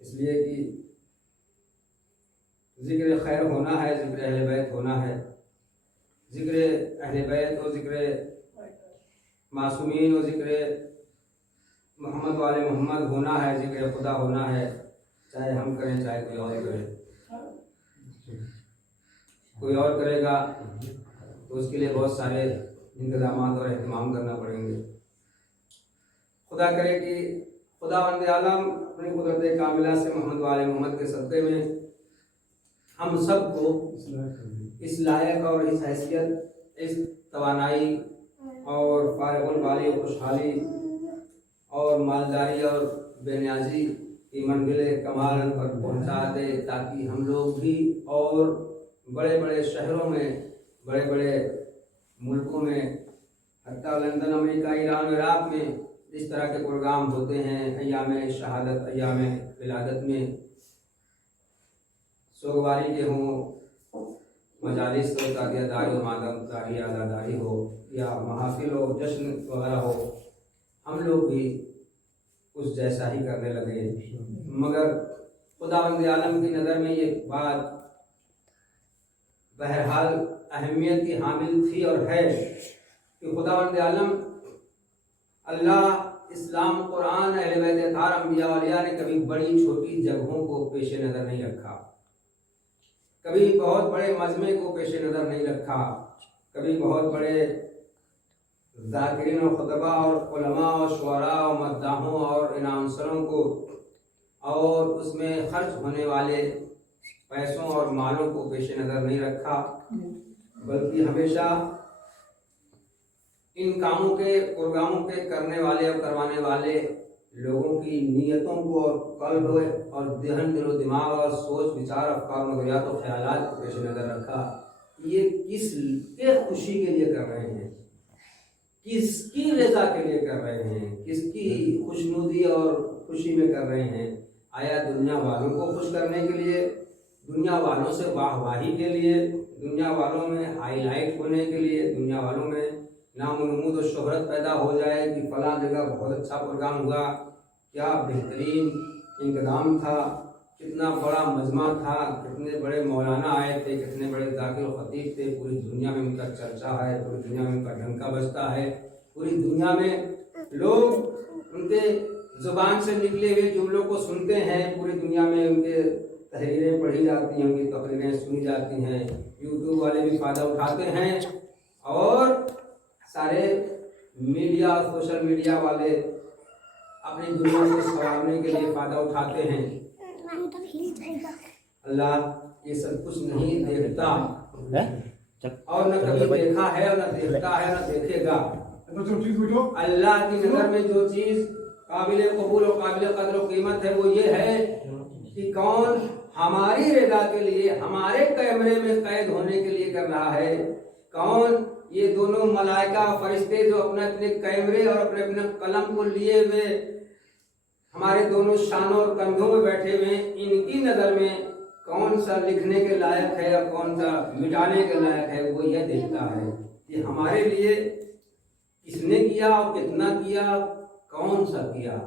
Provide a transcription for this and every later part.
اس لیے کہ ذکر خیر ہونا ہے، ذکر اہل بیت ہونا ہے، ذکر اہل بیت اور ذکر معصومین اور ذکر محمد والے محمد ہونا ہے، ذکر خدا ہونا ہے، چاہے ہم کریں چاہے کوئی اور کرے۔ کوئی اور کرے گا تو اس کے لیے بہت سارے انتظامات اور اہتمام کرنا پڑیں گے۔ خدا کرے کہ خداوند عالم اپنی قدرت کاملہ سے محمد والے محمد کے صدقے میں ہم سب کو اس لائق اور اس حیثیت، اس توانائی اور فارغ البالی خوشحالی اور مالداری اور بے نیازی کی منزل کمال پر پہنچا دے، تاکہ ہم لوگ بھی اور بڑے بڑے شہروں میں، بڑے بڑے ملکوں میں، حتیٰ لندن، امریکہ، ایران، عراق میں اس طرح کے پروگرام ہوتے ہیں ایام شہادت، ایام ولادت میں، سوگواری کے ہوں، مجالس ہو، تادیہ داری و مادم داری، عزاداری ہو، یا محافل ہو، جشن وغیرہ ہو، ہم لوگ بھی اس جیسا ہی کرنے لگے۔ مگر خداوند عالم کی نظر میں یہ بات بہرحال اہمیت کی حامل تھی اور ہے کہ خداوند عالم اللہ، اسلام، قرآن، اہل بیت اطہار، انبیاء اولیاء نے کبھی بڑی چھوٹی جگہوں کو پیش نظر نہیں رکھا، کبھی بہت بڑے مجمع کو پیش نظر نہیں رکھا، کبھی بہت بڑے ذاکرین اور خطبہ اور علماء اور شعراء اور مداحوں اور اناؤنسروں کو اور اس میں خرچ ہونے والے پیسوں اور مالوں کو پیش نظر نہیں رکھا، بلکہ ہمیشہ ان کاموں کے پروگراموں کے کرنے والے اور کروانے والے لوگوں کی نیتوں کو اور قلب اور ذہن، دل و دماغ اور سوچ وچار، افکار، نظریات و خیالات کو پیش نظر رکھا۔ یہ کس کے خوشی کے لیے کر رہے ہیں، کس کی رضا کے لیے کر رہے ہیں، کس کی خوشنودی اور خوشی میں کر رہے ہیں؟ آیا دنیا والوں کو خوش کرنے کے لیے، دنیا والوں سے واہ واہی کے لیے، دنیا والوں میں ہائی لائٹ ہونے کے لیے، دنیا والوں میں نام و نمود و شہرت پیدا ہو جائے کہ فلاں جگہ بہت اچھا پروگرام ہوا، کیا بہترین انتظام تھا، کتنا بڑا مجمع تھا، کتنے بڑے مولانا آئے تھے، کتنے بڑے ذاکر و خطیب تھے، پوری دنیا میں ان کا چرچا ہے، پوری دنیا میں ان کا ڈنکا بجتا ہے، پوری دنیا میں لوگ ان کے زبان سے نکلے ہوئے جملوں کو سنتے ہیں، پوری دنیا میں ان کے تحریریں پڑھی جاتی ہیں، ان کی تقریریں سنی جاتی ہیں، یوٹیوب والے بھی فائدہ اٹھاتے ہیں، اور سارے میڈیا، سوشل میڈیا والے اپنی دنیا کو سنوارنے کے لیے فائدہ اٹھاتے ہیں۔ اللہ یہ سب کچھ نہیں دیکھتا اور نہ کبھی دیکھا ہے اور نہ دیکھتا ہے نہ دیکھے گا۔ اللہ کی نظر میں جو چیز قابل قبول اور قابل قدر و قیمت ہے وہ یہ ہے کہ کون ہماری رضا کے لیے، ہمارے کیمرے میں قید ہونے کے لیے کر رہا ہے، کون یہ دونوں ملائکہ و فرشتے جو اپنے اپنے کیمرے اور اپنے اپنے قلم کو لیے ہوئے ہمارے دونوں شانوں اور کندھوں میں بیٹھے ہوئے، ان کی نظر میں کون سا لکھنے کے لائق ہے اور کون سا مٹانے کے لائق ہے، وہ یہ دیکھتا ہے کہ ہمارے لیے کس نے کیا اور کتنا کیا، کون سا کیا،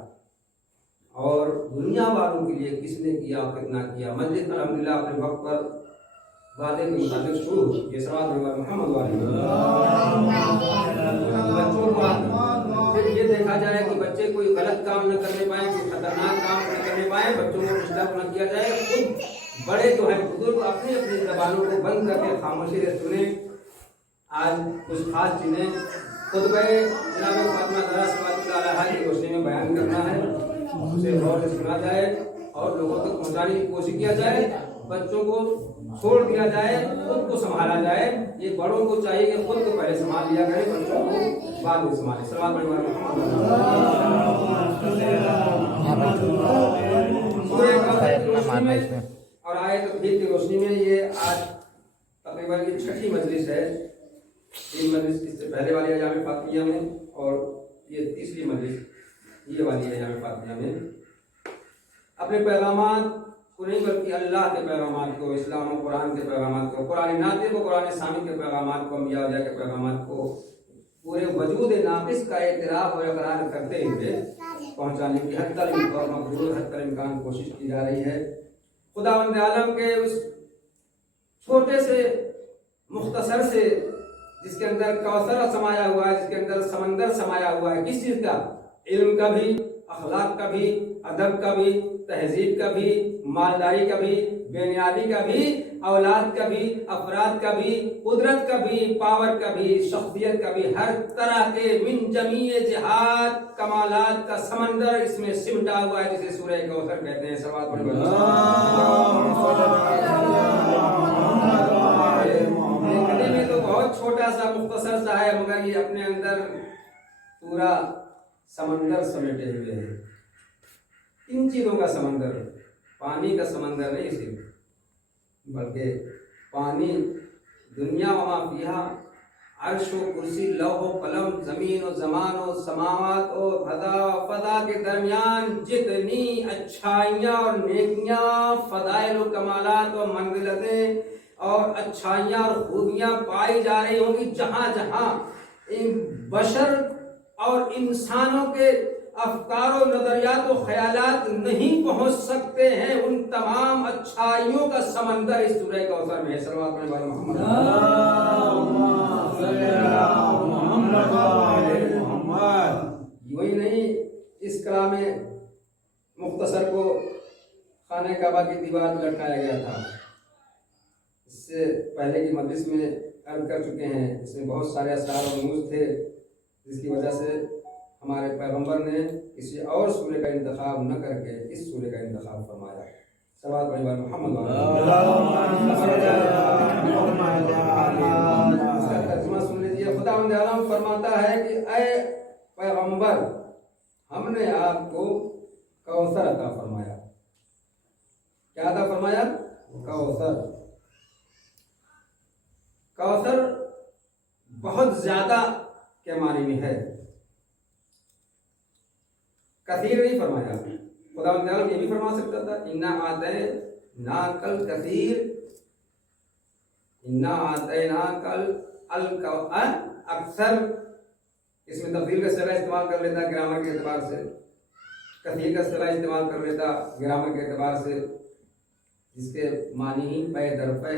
اور دنیا والوں کے لیے کس نے کیا اور کتنا کیا۔ مجلس الحمدللہ اپنے وقت پر وعدے کے مطابق شروع ہو۔ یہ صلوات محمد والے بچوں کو یہ دیکھا جائے کہ بچے کوئی غلط کام نہ کرنے پائیں، کوئی خطرناک کام نہ کرنے پائیں، بچوں کو ڈسٹرب نہ کیا جائے، خود بڑے جو ہیں بزرگ اپنی اپنی زبانوں کو بند کر کے خاموشی سے سنیں۔ آج کچھ خاص چیزیں خطبہ جناب فاطمہ زہرا صلوات اللہ علیہا کی روشنی میں بیان کرنا ہے، اسے غور سے سنا جائے اور لوگوں تک پہنچانے کی کوشش کیا جائے، بچوں کو چھوڑ دیا جائے، خود کو سنبھالا جائے۔ یہ بڑوں کو چاہیے کہ خود کو پہلے سنبھال لیا کرے، بچوں کو بعد میں سنبھالے۔ صلوات اور آیت توحید کی روشنی میں یہ آج تقریباً یہ چھٹی مجلس ہے، تین مجلس اس سے پہلے والی ایام فاطمیہ میں اور یہ تیسری مجلس یہ والی ایام فاطمیہ میں اپنے پیغامات کو نہیں بلکہ اللہ کے پیغامات کو، اسلام و قرآن کے پیغامات کو، قرآن ناطق و قرآن ثانی کے پیغامات کو، انبیاء اولیاء کے پیغامات کو پورے وجود ناقص کا اعتراف اور اقرار کرتے ہوئے پہنچانے کی حد تک اور مقدور حد تک امکان کوشش کی جا رہی ہے۔ خداوند عالم کے اس چھوٹے سے مختصر سے جس کے اندر کوثر سمایا ہوا ہے، جس کے اندر سمندر سمایا ہوا ہے، کس چیز کا؟ علم کا بھی، اخلاق کا بھی، ادب کا بھی، تہذیب کا بھی، مالداری کا بھی، بے نیازی کا بھی، اولاد کا بھی، افراد کا بھی، قدرت کا بھی، پاور کا بھی، شخصیت کا بھی، ہر طرح کے من جمیع جہات کمالات کا سمندر اس میں سمٹا ہوا ہے، جسے سورہ کوثر کہتے ہیں۔ صلوات پڑھیں۔ دیکھنے میں تو بہت چھوٹا سا مختصر سا ہے، مگر یہ اپنے اندر پورا سمندر سمیٹے ہوئے ہیں۔ ان چیزوں کا سمندر، پانی کا سمندر نہیں صرف، بلکہ پانی، دنیا وما فیہا، عرش و کرسی، لوح و قلم، زمین و زمان و سماوات اور فضا کے درمیان جتنی اچھائیاں اور نیکیاں، فضائل و کمالات و منزلتیں اور اچھائیاں اور خوبیاں پائی جا رہی ہوں گی، جہاں جہاں بشر اور انسانوں کے افکار و نظریات و خیالات نہیں پہنچ سکتے ہیں، ان تمام اچھائیوں کا سمندر اس سورہ کوثر میں ہے۔ صلوات پڑھیں بھائی محمد۔ یوں ہی نہیں، اس کلام مختصر کو خانہ کعبہ کی دیوار پر لٹکایا گیا تھا۔ اس سے پہلے کی مجلس میں عرض کر چکے ہیں، اس میں بہت سارے اسرار و رموز تھے، جس کی وجہ سے ہمارے پیغمبر نے کسی اور سورے کا انتخاب نہ کر کے اس سورے کا انتخاب فرمایا۔ صلوات پڑھیں بھائی محمد۔ اس کا ترجمہ سن لیجیے۔ خداوند عالم فرماتا ہے کہ اے پیغمبر، ہم نے آپ کو کوثر عطا فرمایا۔ کیا عطا فرمایا؟ کوثر۔ کوثر بہت زیادہ کے معنی میں ہے، کثیر نہیں فرمایا۔ خداوند عالم یہ بھی فرما سکتا تھا انا آتیناکل کثیر، انا آتیناکل اکثر، اس میں تفضیل کا صیغہ استعمال کر لیتا گرامر کے اعتبار سے، کثیر کا صیغہ استعمال کر لیتا گرامر کے اعتبار سے، جس کے معنی ہی پے در پے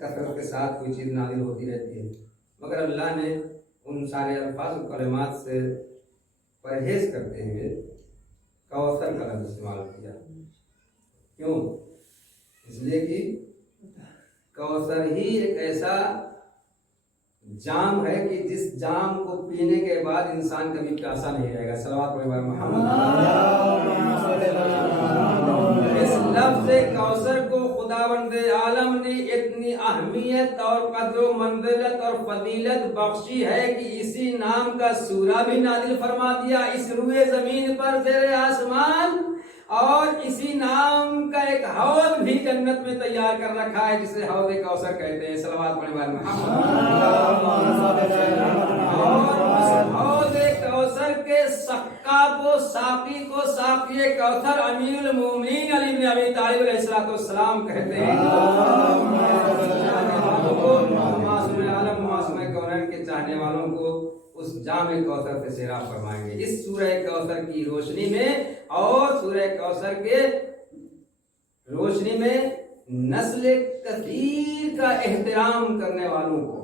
کثرت کے ساتھ کوئی چیز نازل ہوتی رہتی ہے، مگر اللہ نے ان سارے الفاظ و کلمات سے پرہیز کرتے ہوئے کوثر کا لفظ استعمال کیا۔ کیوں؟ اس لیے کہ کوثر ہی ایک ایسا جام ہے کہ جس جام کو پینے کے بعد انسان کبھی پیاسا نہیں رہے گا۔ صلوات پڑھیں محمد۔ اس لفظ کوثر کو خداوند عالم نے اتنی اہمیت اور قدر و منزلت اور فضیلت بخشی ہے کہ اسی نام کا سورہ بھی نازل فرما دیا اس روئے زمین پر زیر آسمان، اور اسی نام کا ایک حوض بھی جنت میں تیار کر رکھا ہے جسے حوض کوثر کہتے ہیں۔ صلوات پڑھیں بھائی محمد۔ اور اس حوض کوثر کے سقا کو، ساقی کو، ساقی کوثر امیر المومنین علی بن ابی طالب علیہ السلام کہتے ہیں۔ معصوم عالم، معصوم کونین کے چاہنے والوں کو اس جام کوثر سے سیراب فرمائیں گے اس سورہ کوثر کی روشنی میں، اور سورہ کوثر کے روشنی میں نسل کثیر کا احترام کرنے والوں کو۔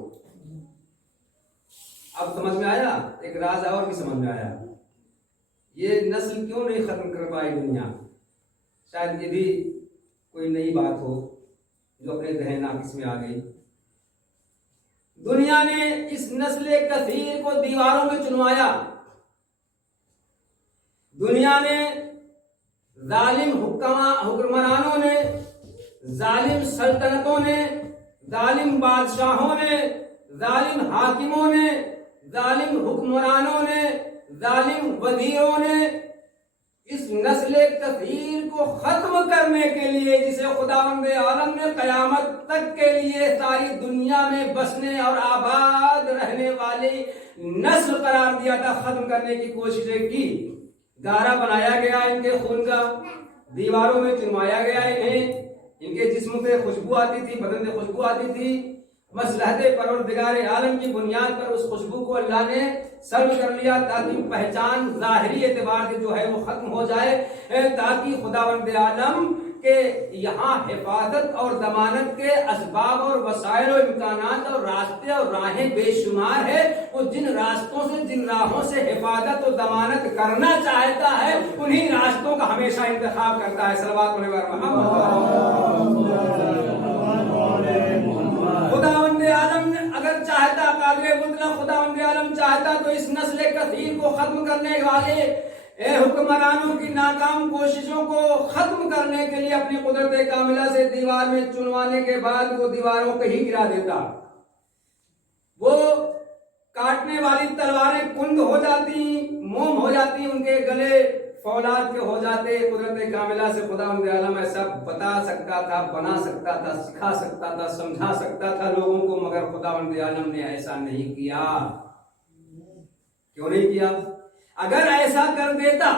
اب سمجھ میں آیا؟ ایک راز اور بھی سمجھ میں آیا، یہ نسل کیوں نہیں ختم کر پائی دنیا؟ شاید یہ بھی کوئی نئی بات ہو جو اپنے ذہن ناقص میں آ گئی۔ دنیا نے اس نسل کثیر کو دیواروں میں چنوایا، دنیا نے ظالم حکمرانوں نے، ظالم سلطنتوں نے، ظالم بادشاہوں نے، ظالم حاکموں نے، ظالم حکمرانوں نے، ظالم وزیروں نے اس نسل کثیر کو ختم کرنے کے لیے، جسے خداوند عالم نے قیامت تک کے لیے ساری دنیا میں بسنے اور آباد رہنے والی نسل قرار دیا تھا، ختم کرنے کی کوششیں کی۔ گارا بنایا گیا ان کے خون کا، دیواروں میں چنوایا گیا انہیں، ان کے جسم سے خوشبو آتی تھی، بدن سے خوشبو آتی تھی۔ مصلحت پروردگار عالم کی بنیاد پر اس خوشبو کو اللہ نے سلب کر لیا تاکہ پہچان ظاہری اعتبار سے جو ہے وہ ختم ہو جائے، تاکہ خداوند عالم کہ یہاں حفاظت اور ضمانت کے اسباب اور وسائل و امکانات اور راستے اور راہیں بے شمار ہے. وہ جن راستوں سے جن راہوں سے حفاظت و ضمانت کرنا چاہتا ہے انہی راستوں کا ہمیشہ انتخاب کرتا ہے. صلوات خداوند عالم اگر چاہتا، قادر مطلق خداوند عالم چاہتا تو اس نسل کثیر کو ختم کرنے والے حکمرانوں کی ناکام کوششوں کو ختم کرنے کے لیے اپنی قدرت کاملہ سے دیوار میں چنوانے کے بعد وہ دیواروں کو ہی گرا دیتا. وہ کاٹنے والی تلواریں کند ہو جاتی، موم ہو جاتی، ان کے گلے فولاد کے ہو جاتے. قدرت کاملہ سے خداوند عالم ایسا بتا سکتا تھا، بنا سکتا تھا، سکھا سکتا تھا، سمجھا سکتا تھا لوگوں کو، مگر خداوند عالم نے ایسا نہیں کیا. کیوں نہیں کیا؟ اگر ایسا کر دیتا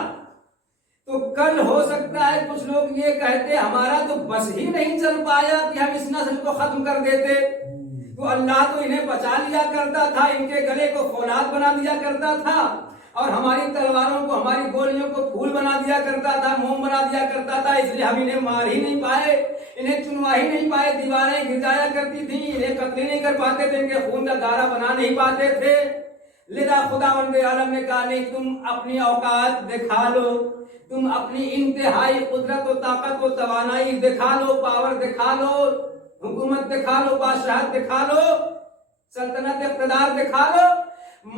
تو کل ہو سکتا ہے کچھ لوگ یہ کہتے ہمارا تو بس ہی نہیں چل پایا کہ ہم اس نسل کو ختم کر دیتے، تو اللہ تو انہیں بچا لیا کرتا تھا، ان کے گلے کو فولاد بنا دیا کرتا تھا، اور ہماری تلواروں کو، ہماری گولیوں کو پھول بنا دیا کرتا تھا، موم بنا دیا کرتا تھا، اس لیے ہم انہیں مار ہی نہیں پائے، انہیں چنوا ہی نہیں پائے. دیواریں گر جایا کرتی تھیں، انہیں قتل نہیں کر پاتے تھے، ان کے خون کا گارا بنا نہیں پاتے تھے. لذا خداوند عالم نے کہا نہیں، تم اپنی اوقات دکھا لو، تم اپنی انتہائی قدرت و طاقت و توانائی دکھا لو، پاور دکھا لو، حکومت دکھا لو، بادشاہت دکھا لو، سلطنت اقتدار دکھا لو،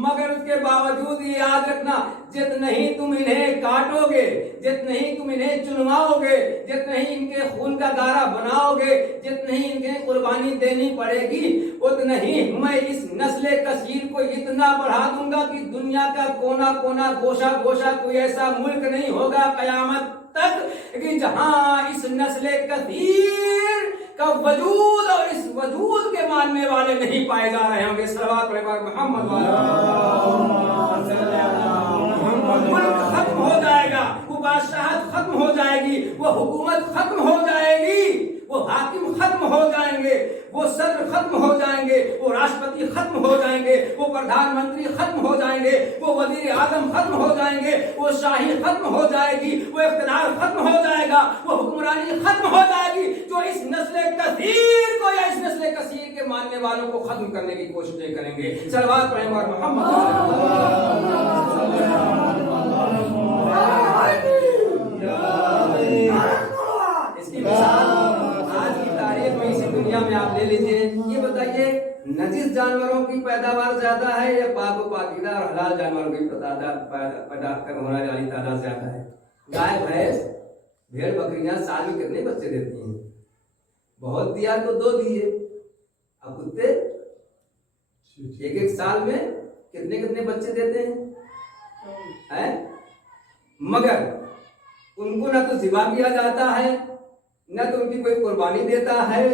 مگر اس کے باوجود یہ یاد رکھنا جتنے ہی تم انہیں کاٹو گے، جتنے ہی تم انہیں چنواؤ گے، جتنے ہی ان کے خون کا گارا بناؤ گے، جتنے ہی ان کے قربانی دینی پڑے گی، اتنا ہی میں اس نسل کثیر کو اتنا بڑھا دوں گا کہ دنیا کا کونا کونا گوشہ گوشہ کوئی ایسا ملک نہیں ہوگا قیامت تک کہ جہاں اس نسل کثیر کا وجود اور اس وجود کے ماننے والے نہیں پائے جا رہے ہوں گے. صلوات محمد ملک ختم ہو جائے گا، وہ بادشاہت ختم ہو جائے گی، وہ حکومت ختم ہو جائے گی، وہ حاکم ختم ہو جائیں گے، وہ صدر ختم ہو جائیں گے، وہ راشٹرپتی ختم ہو جائیں گے، وہ پردھان منتری ختم ہو جائیں گے، وہ وزیر اعظم ختم ہو جائیں گے، وہ شاہی ختم ہو جائے گی، وہ اقتدار ختم ہو جائے گا، وہ حکمرانی ختم ہو جائے گی. جو اس نسل کثیر کو یا اس نسل کثیر کے ماننے والوں کو ختم کرنے کی کوششیں کریں گے. صلوات پڑھیں اور محمد اس کی مثال آج کی تاریخ میں اسی دنیا میں آپ لے لیجئے. یہ بتائیے نجس جانوروں کی پیداوار زیادہ ہے یا پاک و پاکیزہ اور حلال جانوروں کی پیدا ہونے والی تعداد زیادہ ہے؟ گائے بھینس بھیڑ بکریاں سال میں کتنے بچے دیتی ہیں؟ بہت دیا تو 2 دیے. اب کتے ایک سال میں کتنے بچے دیتے ہیں؟ مگر ان کو نہ تو ذبح کیا جاتا ہے، نہ تو ان کی کوئی قربانی دیتا ہے،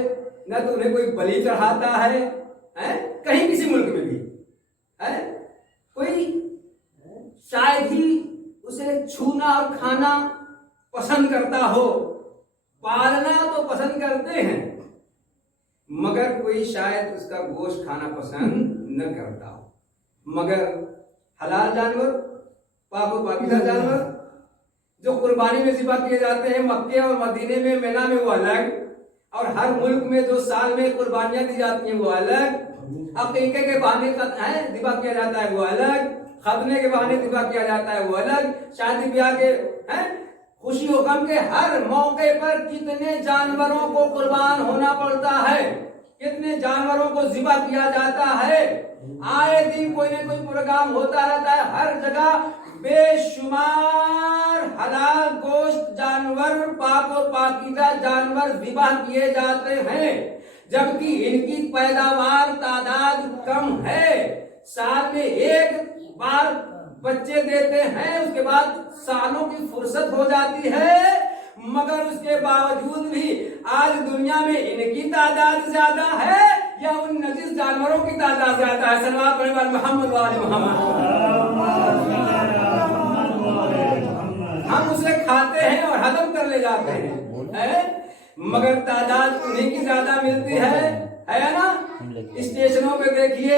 نہ تو انہیں کوئی بلی چڑھاتا ہے. کہیں کسی ملک میں بھی کوئی شاید ہی اسے چھونا اور کھانا پسند کرتا ہو. پالنا تو پسند کرتے ہیں مگر کوئی شاید اس کا گوشت کھانا پسند نہ کرتا ہو. مگر حلال جانور، پاک و پاکیزہ جانور جو قربانی میں ذبح کیے جاتے ہیں مکے اور مدینے میں، مینا میں، وہ الگ، اور ہر ملک میں جو سال میں قربانیاں دی جاتی ہیں وہ الگ. عقیقے کے بہانے ذبح کیا جاتا ہے وہ الگ، ختنے کے بہانے ذبح کیا جاتا ہے وہ الگ، شادی بیاہ کے خوشی و غم کے ہر موقع پر کتنے جانوروں کو قربان ہونا پڑتا ہے، کتنے جانوروں کو ذبح کیا جاتا ہے. آئے دن کوئی نہ کوئی پروگرام ہوتا رہتا ہے، ہر جگہ بے شمار حلال گوشت جانور، پاک و پاکیزہ جانور ذبح کیے جاتے ہیں، جبکہ ان کی پیداوار تعداد کم ہے. سال میں ایک بار بچے دیتے ہیں، اس کے بعد سالوں کی فرصت ہو جاتی ہے، مگر اس کے باوجود بھی آج دنیا میں ان کی تعداد زیادہ ہے یا ان نجس جانوروں کی تعداد زیادہ ہے؟ صلوات پڑھیں والے محمد والے محمد. ہم اسے کھاتے ہیں اور ہضم کر لے جاتے ہیں، مگر تعداد انہیں کی زیادہ ملتی ہے نا. اسٹیشنوں پہ دیکھیے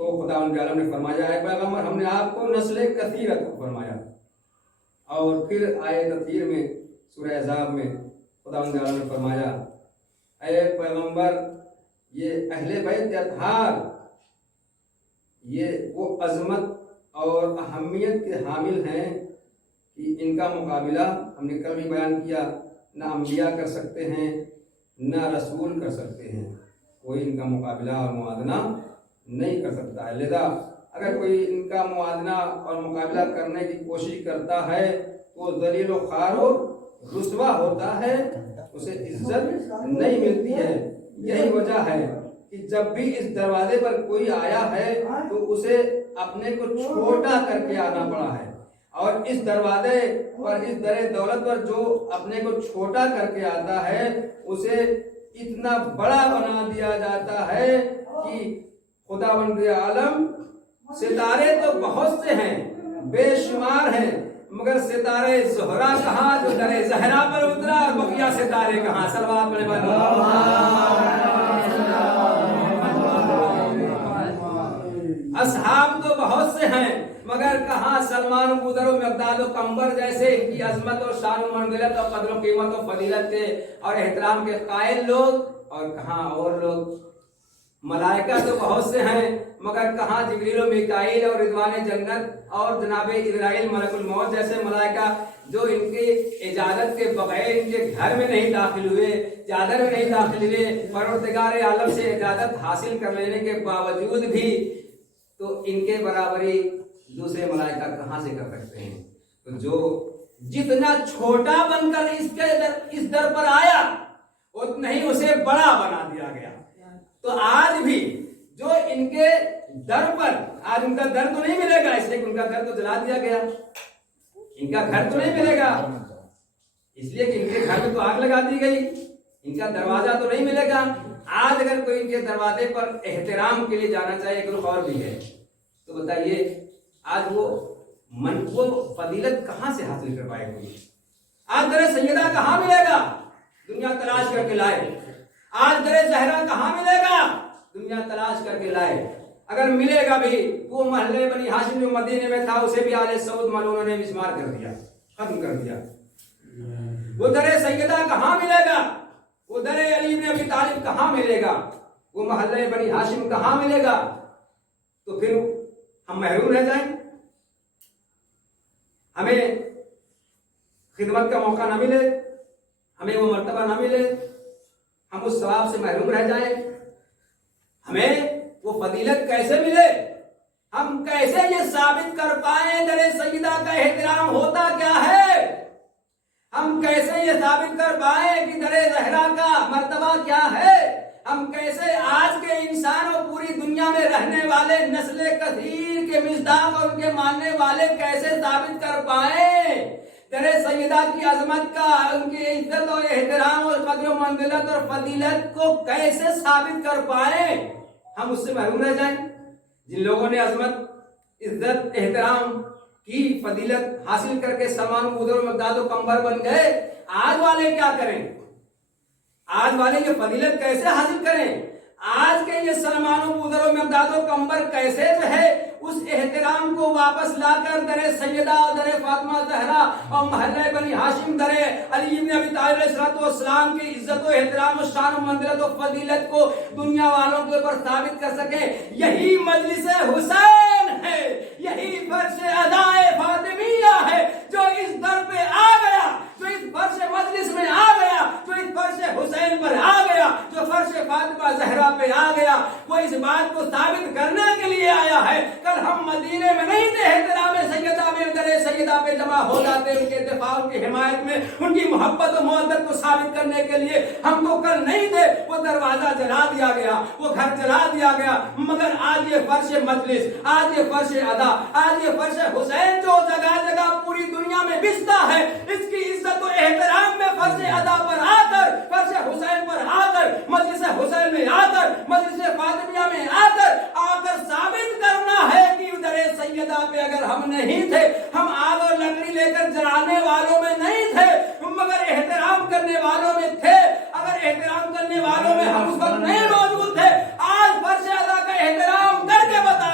تو خداوند عالم نے فرمایا اے پیغمبر ہم نے آپ کو نسل کثیر عطا فرمایا. اور پھر آیت اخیر میں سورہ احزاب میں خداوند عالم نے فرمایا اے پیغمبر یہ اہل بیت اطہار یہ وہ عظمت اور اہمیت کے حامل ہیں کہ ان کا مقابلہ ہم نے کل بھی بیان کیا نہ انبیاء کر سکتے ہیں نہ رسول کر سکتے ہیں. کوئی ان کا مقابلہ اور موازنہ نہیں کر سکتا ہے. لذا اگر کوئی ان کا موازنہ اور مقابلہ کرنے کی کوشش کرتا ہے تو ذلیل و خوار و رسوا ہوتا ہے, اسے عزت نہیں ملتی ہے. یہی وجہ ہے کہ جب بھی اس دروازے پر کوئی آیا ہے تو اسے اپنے کو چھوٹا کر کے آنا پڑا ہے, اور اس دروازے اور اس در دولت پر جو اپنے کو چھوٹا کر کے آتا ہے اسے اتنا بڑا بنا دیا جاتا ہے کہ خداوند عالم ستارے تو بہت سے ہیں, بے شمار ہیں, مگر ستارے زہرا کہاں جو در زہرا پر اترا, اور بقیہ ستارے کہاں. صلوات پڑھے اصحاب تو بہت سے ہیں مگر کہاں سلمان بودر و مقداد و قمبر جیسے ان کی عظمت اور شان و منزلت اور قدر و قیمت و فضیلت کے اور احترام کے قائل لوگ, اور کہاں اور لوگ. ملائکہ تو بہت سے ہیں مگر کہاں جبریل و میکائیل اور رضوان جنت اور جناب اسرائیل ملک الموت جیسے ملائکہ جو ان کی اجازت کے بغیر ان کے گھر میں نہیں داخل ہوئے, چادر میں نہیں داخل ہوئے, پروردگار عالم سے اجازت حاصل کر لینے کے باوجود بھی تو ان کے برابری دوسرے ملائکہ کہاں سے کر سکتے ہیں. تو جو جتنا چھوٹا بن کر اس در پر آیا اتنا ہی اسے بڑا بنا دیا گیا. تو آج بھی جو ان کے در پر, آج ان کا در تو نہیں ملے گا اس لیے کہ ان کا گھر تو جلا دیا گیا, ان کا گھر تو نہیں ملے گا اس لیے کہ ان کے گھر میں تو آگ لگا دی گئی, ان کا دروازہ تو نہیں ملے گا. آج اگر کوئی ان کے دروازے پر احترام کے لیے جانا چاہے, ایک رخ اور بھی ہے, تو بتائیے آج وہ فضیلت کہاں سے حاصل کر پائے گی. آج در سیدہ کہاں ملے گا, دنیا تلاش کر کے لائے. آج در زہرا کہاں ملے گا, دنیا تلاش کر کے لائے. اگر ملے گا بھی وہ محلے بنی ہاشم جو مدینے میں تھا اسے بھی آل سعود ملعونوں نے مسمار کر دیا, ختم کر دیا. وہ در سیدہ کہاں ملے گا, وہ در علی بن ابی طالب کہاں ملے گا, وہ محلے بنی ہاشم کہاں ملے گا. تو پھر ہم محروم رہ جائیں, ہمیں خدمت کا موقع نہ ملے, ہمیں وہ مرتبہ نہ ملے, ہم اس ثواب سے محروم رہ جائیں. ہمیں وہ فضیلت کیسے ملے, ہم کیسے یہ ثابت کر پائیں در سیدہ کا احترام ہوتا کیا ہے, ہم کیسے یہ ثابت کر پائیں کہ در زہرا کا مرتبہ کیا ہے, ہم کیسے آج کے انسان اور پوری دنیا میں رہنے والے نسل کثیر کے مصداق اور ان کے ماننے والے کیسے ثابت کر پائیں در سیدہ کی عظمت کا, ان کی عزت اور احترام اور قدر و منزلت اور فضیلت کو کیسے ثابت کر پائیں. ہم اس سے محروم رہ جائیں. جن لوگوں نے عظمت, عزت, احترام کی فضیلت حاصل کر کے سلمان بودر و مقداد و قمبر بن گئے, آج والے کیا کریں, آج والے یہ فضیلت کیسے حاصل کریں. آج کے یہ سلمان و بودر و مقداد و قمبر کیسے جو ہے اس احترام کو واپس لا کر در سیدہ اور در فاطمہ زہرا اور محلہ بنی ہاشم در علی بن ابی طالب علیہ السلام کی عزت و احترام و شان و منزلت و فضیلت کو دنیا والوں کے اوپر ثابت کر سکیں. یہی مجلس حسین ہے, یہی فرش ادائے فاطمیہ ہے جو اس در پہ آ گیا, جو اس فرش مجلس میں آ گیا, جو اس فرش حسین پر آ گیا, جو فرش فاطمہ زہرا پہ آ گیا. وہ اس بات کو ثابت کرنے کے لیے آیا ہے. کل ہم مدینے میں نہیں تھے, احترام سیدہ میں در سیدہ پہ جمع ہو جاتے, ان کے دفاع, ان کی حمایت میں, ان کی محبت و محبت کو ثابت کرنے کے لیے. ہم تو کل نہیں تھے, وہ دروازہ جلا دیا گیا, وہ گھر جلا دیا گیا. مگر آج یہ فرش مجلس, آج یہ فرش ادا, آج یہ فرش حسین جو جگہ جگہ پوری دنیا میں بستا ہے, اس کی عزت و احترام میں فرش ادا پر آ کر, فرش حسین پر آ کر, مجلس حسین میں آ کر, مجلس فاطمیہ میں آ کر ثابت کرنا ہے کہ در سیدہ پہ اگر ہم نہیں تھے, ہم آگ اور لکڑی لے کر جلانے والوں میں نہیں تھے, مگر احترام کرنے والوں میں تھے. اگر احترام کرنے والوں میں ہم اس وقت نہیں موجود تھے, آج فرش ادا کا احترام کر کے بتا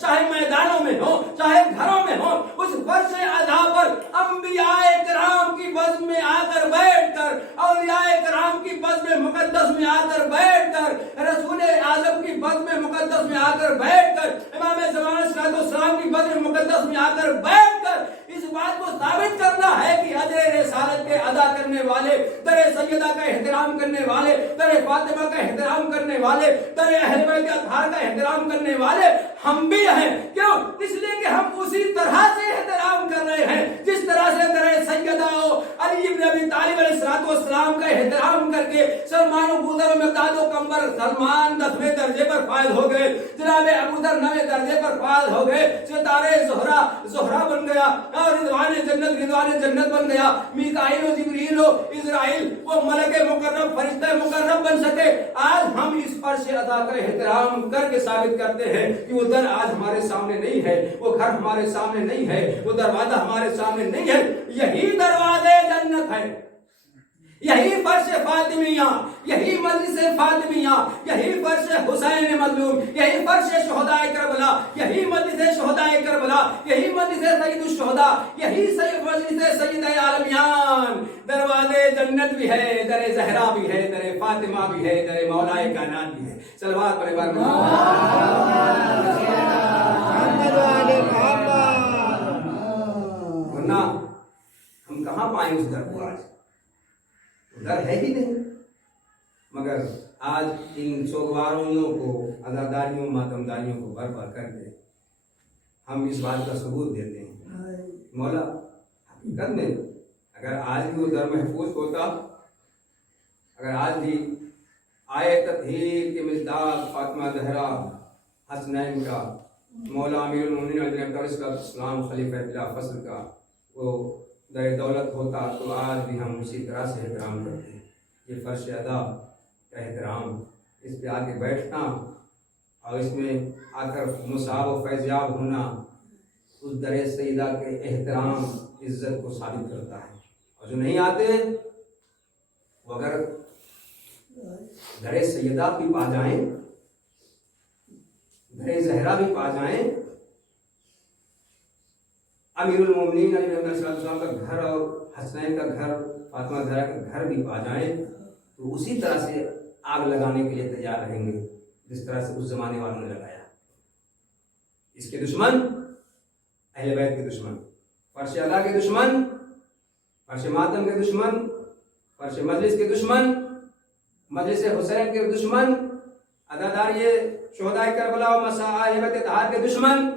چاہے میدانوں میں ہو, چاہے گھروں میں ہو, اس فرش ادا پر انبیاء کرام کی بزم میں آ کر بیٹھ کر, اولیاء کرام کی بزم مقدس میں آ کر بیٹھ کر, رسول اعظم کی بزم مقدس میں آ کر بیٹھ کر, امام زمانہ صلی اللہ علیہ وسلم کی بزم مقدس میں آ کر بیٹھ کر اس بات کو ثابت کرنا ہے کہ اجر رسالت کے ادا کرنے والے, در سیدہ کا احترام کرنے والے, در فاطمہ کا احترام کرنے والے, در اہل بیت اطہار کا احترام کرنے والے ہم بھی ہیں. کیوں؟ اس لیے کہ ہم اسی طرح سے احترام کر رہے ہیں جس طرح سے در سیدہ علی بن ابی طالب علیہ السلام کا احترام کر کے سلمان و بودر و مقداد و کمبر, سلمان 10ویں درجے پر فائز ہو گئے, جناب ابوذر 9ویں درجے پر فائز ہو گئے, ستارے زہرا بن گیا, اور رضوان جنت بن گیا, میکائیل و جبریل و اسرائیل وہ ملک مقرب فرشتہ مقرب بن سکے. آج ہم اس فرش ادا کا احترام کر کے ثابت کرتے ہیں کہ وہ در آج ہمارے سامنے نہیں ہے, وہ گھر ہمارے سامنے نہیں ہے, وہ دروازہ ہمارے سامنے نہیں ہے. یہی دروازے جنت ہے, یہی فرش فاطمیہ, یہی مجلس فاطمیہ, یہی فرش حسین مظلوم, یہی فرش شہداء کربلا, یہی مجلس شہداء کربلا, یہی مجلس سید الشہداء, یہی مجلس سید عالمیان. دروازے جنت بھی ہے, در زہرا بھی ہے, در فاطمہ بھی ہے, در مولا کائنات بھی ہے. صلوات پڑھیں بار ورنہ ہم کہاں پائیں اس در کو؟ آج در ہے ہی نہیں. مگر آج ان سوگواریوں کو, عزاداریوں, ماتمداریوں کو برپا کر کے ہم اس بات کا ثبوت دیتے ہیں. مولا حقیقت میں اگر آج بھی وہ در محفوظ ہوتا, اگر آج بھی آئے تطہیر کے مزداد فاطمہ زہرا حسنین کا, مولا امیر المومنین علیہ السلام خلیفہ بلا فصل کا وہ در دولت ہوتا, تو آج بھی ہم اسی طرح سے احترام کرتے ہیں. یہ فرش ادا کا احترام, اس پہ آ کے بیٹھنا اور اس میں آ کر مصاب و فیضیاب ہونا, اس در سیدہ کے احترام عزت کو ثابت کرتا ہے. اور جو نہیں آتے وہ اگر در سیدہ بھی پا جائیں, در زہرا بھی پا جائیں, امیر المومنین علیہ السلام کا گھر اور حسنین کا گھر, فاطمہ زہرا کا گھر بھی پا جائیں, تو اسی طرح سے آگ لگانے کے لیے تیار رہیں گے جس طرح سے اس زمانے والوں نے لگایا. اس کے دشمن اہل بیت کے دشمن, فرش ادا کے دشمن, فرش ماتم کے دشمن, فرش مجلس کے دشمن, مجلس حسین کے دشمن, اداداری شہداء کربلا و مساء اہل بیت اطہار کے دشمن,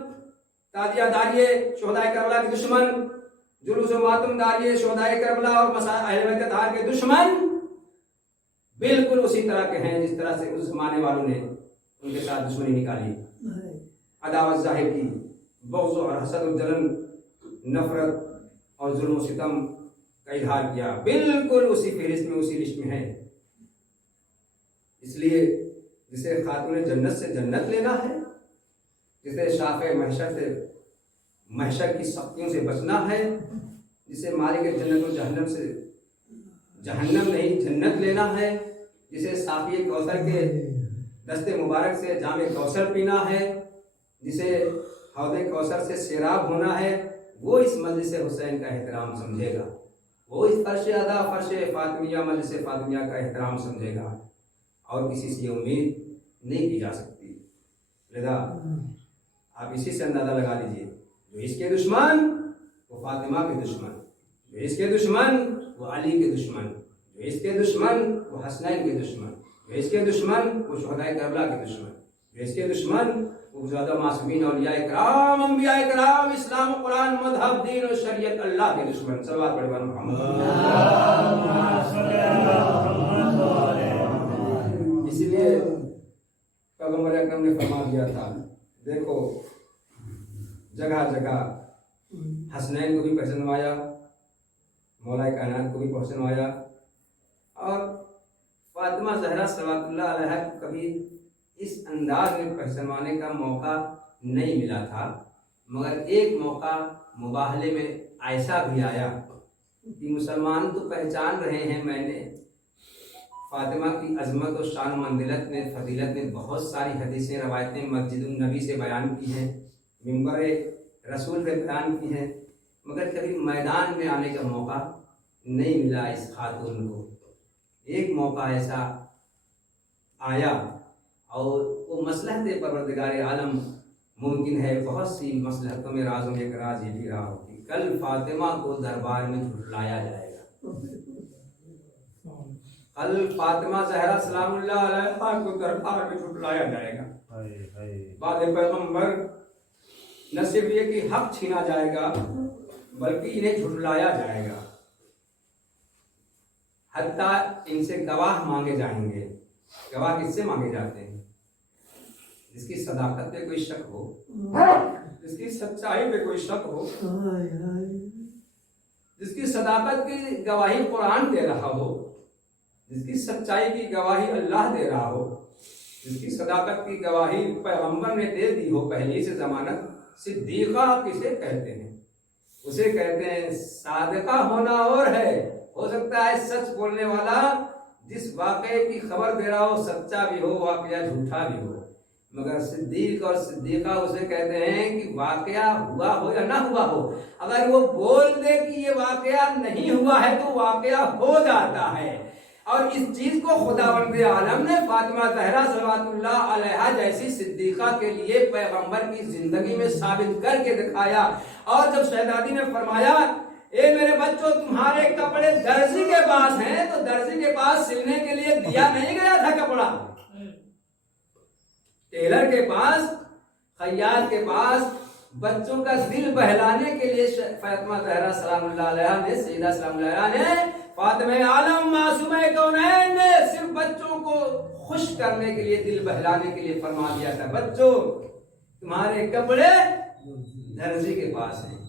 تازیہ داری شہداء کربلا کے دشمن, جلوس و ماتم داری شہداء کربلا اور مساء اہل بیت اطہار کے دشمن بالکل اسی طرح کے ہیں جس طرح سے اس زمانے والوں نے ان کے ساتھ دشمنی نکالی, عداوت ظاہر کی, بغض اور حسد و جلن, نفرت اور ظلم و ستم کا اظہار کیا, بالکل اسی فہرست میں, اسی لسٹ میں ہے. اس لیے جسے خاتون جنت سے جنت لینا ہے, جسے شاف محشر سے محشر کی سختیوں سے بچنا ہے, جسے مالک جنت و جہنم سے جہنم نہیں جنت لینا ہے, جسے صافی کوثر کے دست مبارک سے جام کوثر پینا ہے, جسے حوض کوثر سے سیراب ہونا ہے, وہ اس مجلس حسین کا احترام سمجھے گا, وہ اس فرش ادا فرش فاطمیہ مجلس فاطمیہ کا احترام سمجھے گا, اور کسی سے یہ امید نہیں کی جا سکتی. لذا آپ اسی سے اندازہ لگا لیجیے, جو اس کے دشمن وہ فاطمہ کے دشمن, جو اس کے دشمن وہ علی کے دشمن, جو اس کے دشمن وہ حسنین کے دشمن, جو اس کے دشمن وہ شہداء کربلا کے دشمن, جو اس کے دشمن وہ زیادہ معصومین اولیاء کرام, انبیاء کرام, اسلام و قرآن, مذہب, دین و شریعت, اللہ کے دشمن. صلوات پڑھیں محمد. اسی لیے پیغمبر اکرم نے فرما دیا تھا, دیکھو جگہ جگہ حسنین کو بھی پہچانوایا, مولا کائنات کو بھی پہچانوایا, اور فاطمہ زہرا صلوات اللہ علیہ کو کبھی اس انداز میں پہچانوانے کا موقع نہیں ملا تھا, مگر ایک موقع مباہلے میں ایسا بھی آیا کہ مسلمان تو پہچان رہے ہیں, میں نے فاطمہ کی عظمت و شان و منزلت میں فضیلت میں بہت ساری حدیثیں روایتیں مسجد النبی سے بیان کی ہیں، منبر رسول سے بیان کی ہیں، مگر کبھی میدان میں آنے کا موقع نہیں ملا اس خاتون کو۔ ایک موقع ایسا آیا اور وہ مصلحت پروردگار عالم ممکن ہے، بہت سی مصلحتوں میں رازوں میں ایک راز یہ بھی رہا ہو کہ کل فاطمہ کو دربار میں جھٹلایا جائے گا، کل فاطمہ زہرا سلام اللہ علیہا کو دربار میں جھٹلایا جائے گا۔ بعد پیغمبر نہ صرف یہ کہ حق چھینا جائے گا بلکہ انہیں جھٹلایا جائے گا، حتیٰ ان سے گواہ مانگے جائیں گے۔ گواہ کس سے مانگے جاتے ہیں؟ جس کی صداقت پہ کوئی شک ہو، جس کی سچائی پہ کوئی شک ہو، جس کی صداقت کی گواہی قرآن دے رہا ہو، جس کی سچائی کی گواہی اللہ دے رہا ہو، جس کی صداقت کی گواہی پیغمبر نے دے دی ہو پہلی سے ضمانت۔ صدیقہ کسے کہتے ہیں؟ اسے کہتے ہیں صادقہ ہونا اور ہے، ہو سکتا ہے سچ بولنے والا جس واقعے کی خبر دے رہا ہو سچا بھی ہو، واقعہ جھوٹا بھی ہو، مگر صدیق اور صدیقہ اسے کہتے ہیں کہ واقعہ ہوا ہو یا نہ ہوا ہو، اگر وہ بول دے کہ یہ واقعہ نہیں ہوا ہے تو واقعہ ہو جاتا ہے۔ اور اس چیز کو خداوند عالم نے فاطمہ زہرا صلوات اللہ علیہا جیسی صدیقہ کے لیے پیغمبر کی زندگی میں ثابت کر کے دکھایا۔ اور جب شہزادی نے فرمایا اے میرے بچوں تمہارے کپڑے درزی کے پاس ہیں، تو درزی کے پاس سلنے کے لیے دیا نہیں گیا تھا کپڑا، ٹیلر کے پاس، خیاط کے پاس بچوں کا دل بہلانے کے لیے فاطمہ زہرا سلام اللہ علیہا نے، سیدہ سلام اللہ علیہا نے، فاطمہ عالم معصومہ کونین نے صرف بچوں کو خوش کرنے کے لیے، دل بہلانے کے لیے فرما دیا تھا بچوں تمہارے کپڑے درزی کے پاس ہیں۔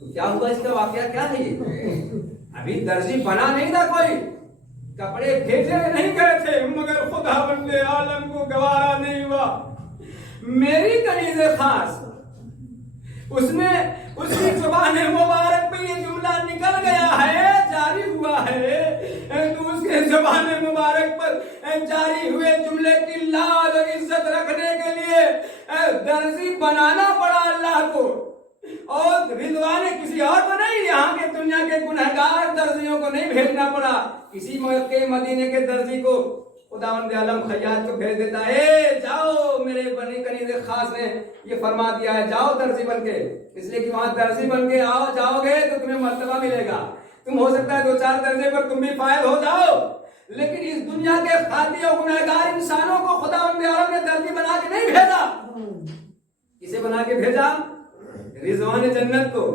تو کیا ہوا؟ اس کا واقعہ کیا ہے؟ ابھی درزی بنا نہیں تھا کوئی، کپڑے بھیجے نہیں گئے تھے، مگر خداوند عالم کو گوارا نہیں ہوا میری کنیز خاص اس کی زبان مبارک پہ یہ جملہ نکل گیا ہے، جاری ہوا ہے، تو اس کے زبان مبارک پر جاری ہوئے جملے کی لاج اور عزت رکھنے کے لیے درزی بنانا پڑا اللہ کو، اور رضوان کسی اور کو نہیں، یہاں کے دنیا کے گنہگار درزیوں کو نہیں بھیجنا پڑا، کسی مکے مدینے کے درزی کو خداوند عالم خیاط کو بھیج دیتا ہے، جاؤ میرے بنی کنیز خاص نے یہ فرما دیا ہے جاؤ درزی بن کے، اس لیے کہ وہاں درزی بن کے جاؤ گے تو تمہیں مرتبہ ملے گا، تم ہو سکتا ہے دو چار درجے پر تم بھی فائد ہو جاؤ، لیکن اس دنیا کے خاطی اور گنہگار انسانوں کو خداوند عالم نے درزی بنا کے نہیں بھیجا۔ کسے بنا کے بھیجا؟ رضوان جنت کو،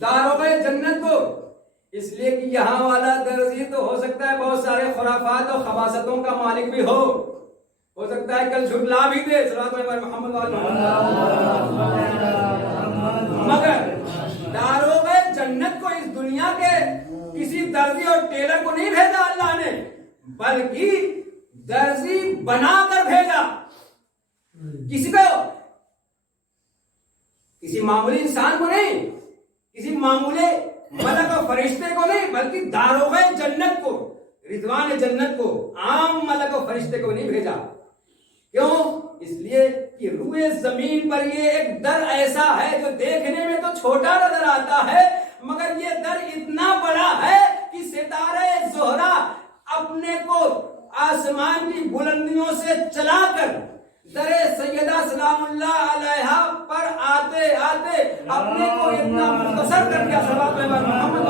داروغ جنت کو، اس لیے کہ یہاں والا درزی تو ہو سکتا ہے بہت سارے خرافات اور خباثتوں کا مالک بھی ہو سکتا ہے کل جھٹلا بھی دے، صلوات محمد مگر داروغ جنت کو اس دنیا کے کسی درزی اور ٹیلر کو نہیں بھیجا اللہ نے، بلکہ درزی بنا کر بھیجا۔ کسی کو، کسی معمولی انسان کو نہیں، کسی معمولی ملک و فرشتے کو نہیں، بلکہ داروغ جنت کو، رضوان جنت کو، عام ملک و فرشتے کو نہیں بھیجا۔ کیوں؟ اس لیے کہ روئے زمین پر یہ ایک در ایسا ہے جو دیکھنے میں تو چھوٹا نظر آتا ہے، مگر یہ در اتنا بڑا ہے کہ ستارے زہرا اپنے کو آسمان کی بلندیوں سے چلا کر در سیدہ سلام اللہ علیہا پر آتے آتے اپنے کو اتنا مختصر کر دیا، صلوات محمد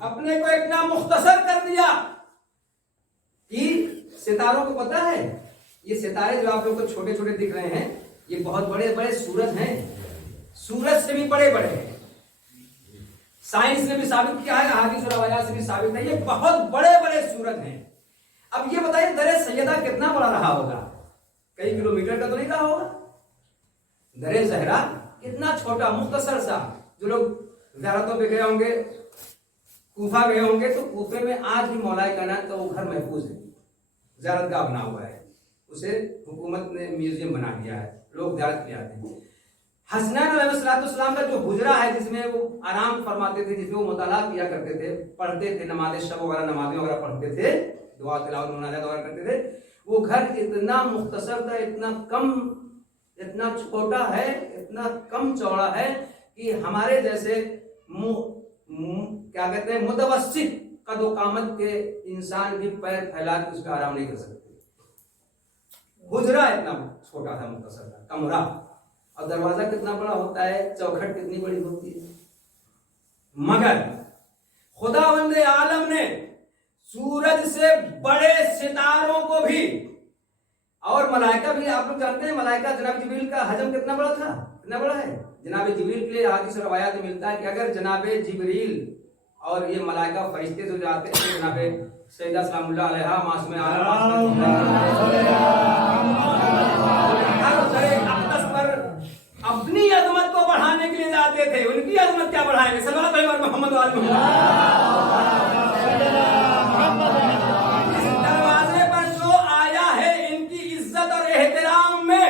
اپنے کو اتنا مختصر کر دیا کہ ستاروں کو پتہ ہے یہ ستارے جو آپ لوگ کو چھوٹے چھوٹے دکھ رہے ہیں یہ بہت بڑے بڑے سورج ہیں، سورج سے بھی بڑے بڑے ہیں، سائنس نے بھی ثابت کیا ہے، احادیث اور روایات سے بھی ثابت ہے، یہ بہت بڑے بڑے سورج ہیں۔ اب یہ بتائیے در سیدہ کتنا بڑا رہا ہوگا؟ کئی کلومیٹر کا تو نہیں رہا ہوگا۔ در زہرا کتنا چھوٹا مختصر سا، جو لوگ زیارتوں پہ گئے ہوں گے، کوفہ گئے ہوں گے، تو کوفے میں آج بھی مولا کائنات کا وہ گھر محفوظ ہے، زیارت گاہ بنا ہوا ہے، اسے حکومت نے میوزیم بنا دیا ہے، لوگ زیارت کے آتے ہیں۔ حسنین علیہ السلام کا جو حجرہ ہے جس میں وہ آرام فرماتے تھے، جس میں وہ مطالعہ کیا کرتے تھے، پڑھتے تھے، نماز شب وغیرہ نمازیں وغیرہ پڑھتے تھے، دعا تلاوت مناجات وغیرہ کرتے تھے، وہ گھر اتنا مختصر تھا، اتنا کم، اتنا چھوٹا ہے، اتنا کم چوڑا ہے کہ ہمارے جیسے کیا کہتے ہیں متوسط قد و قامت کے انسان بھی پیر پھیلا کے اس کا آرام نہیں کر سکتے. حجرہ اتنا چھوٹا تھا، مختصر تھا، کمرہ. اور دروازہ کتنا بڑا ہوتا ہے، چوکھٹ کتنی بڑی ہوتی ہے. مگر خداوند عالم نے سورج سے بڑے ستاروں کو بھی، اور ملائکہ بھی، آپ لوگ جانتے ہیں ملائکہ جناب جبریل کا حجم کتنا بڑا تھا، کتنا بڑا ہے. جناب جبریل کے لیے حدیث روایات میں ملتا ہے کہ اگر جناب جبریل اور یہ ملائکہ فرشتے جو جاتے ہیں جناب سیدہ سلام اللہ علیہا معصوم عالم اقدس پر اپنی عظمت کو بڑھانے کے لیے جاتے تھے، ان کی عظمت کیا بڑھائیں گے، صلوات علی محمد وعلی محمد. اس دروازے پر جو آیا ہے ان کی عزت اور احترام میں،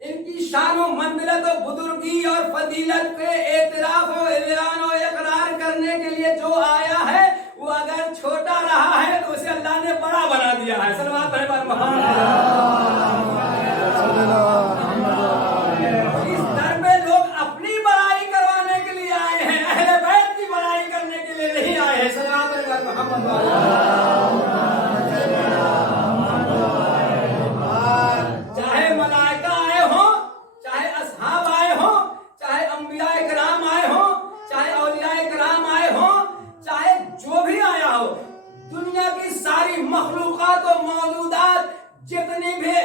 ان کی شان و منزلت و بزرگی اور فضیلت کے اعتراف و اعلان و اقرار کرنے کے لیے جو آیا ہے، وہ اگر چھوٹا رہا ہے تو اسے اللہ نے بڑا بنا دیا ہے. صلوات علی محمد. اس در میں لوگ اپنی بڑائی کروانے کے لیے آئے ہیں، اہل بیت کی بڑائی کرنے کے لیے نہیں آئے ہیں. صلوات علی محمد. چاہے ملائکہ آئے ہوں، چاہے اصحاب آئے ہوں، چاہے انبیاء کرام آئے ہوں، چاہے اولیاء کرام آئے ہوں، چاہے جو بھی آیا ہو، دنیا کی ساری مخلوقات و موجودات جتنی بھی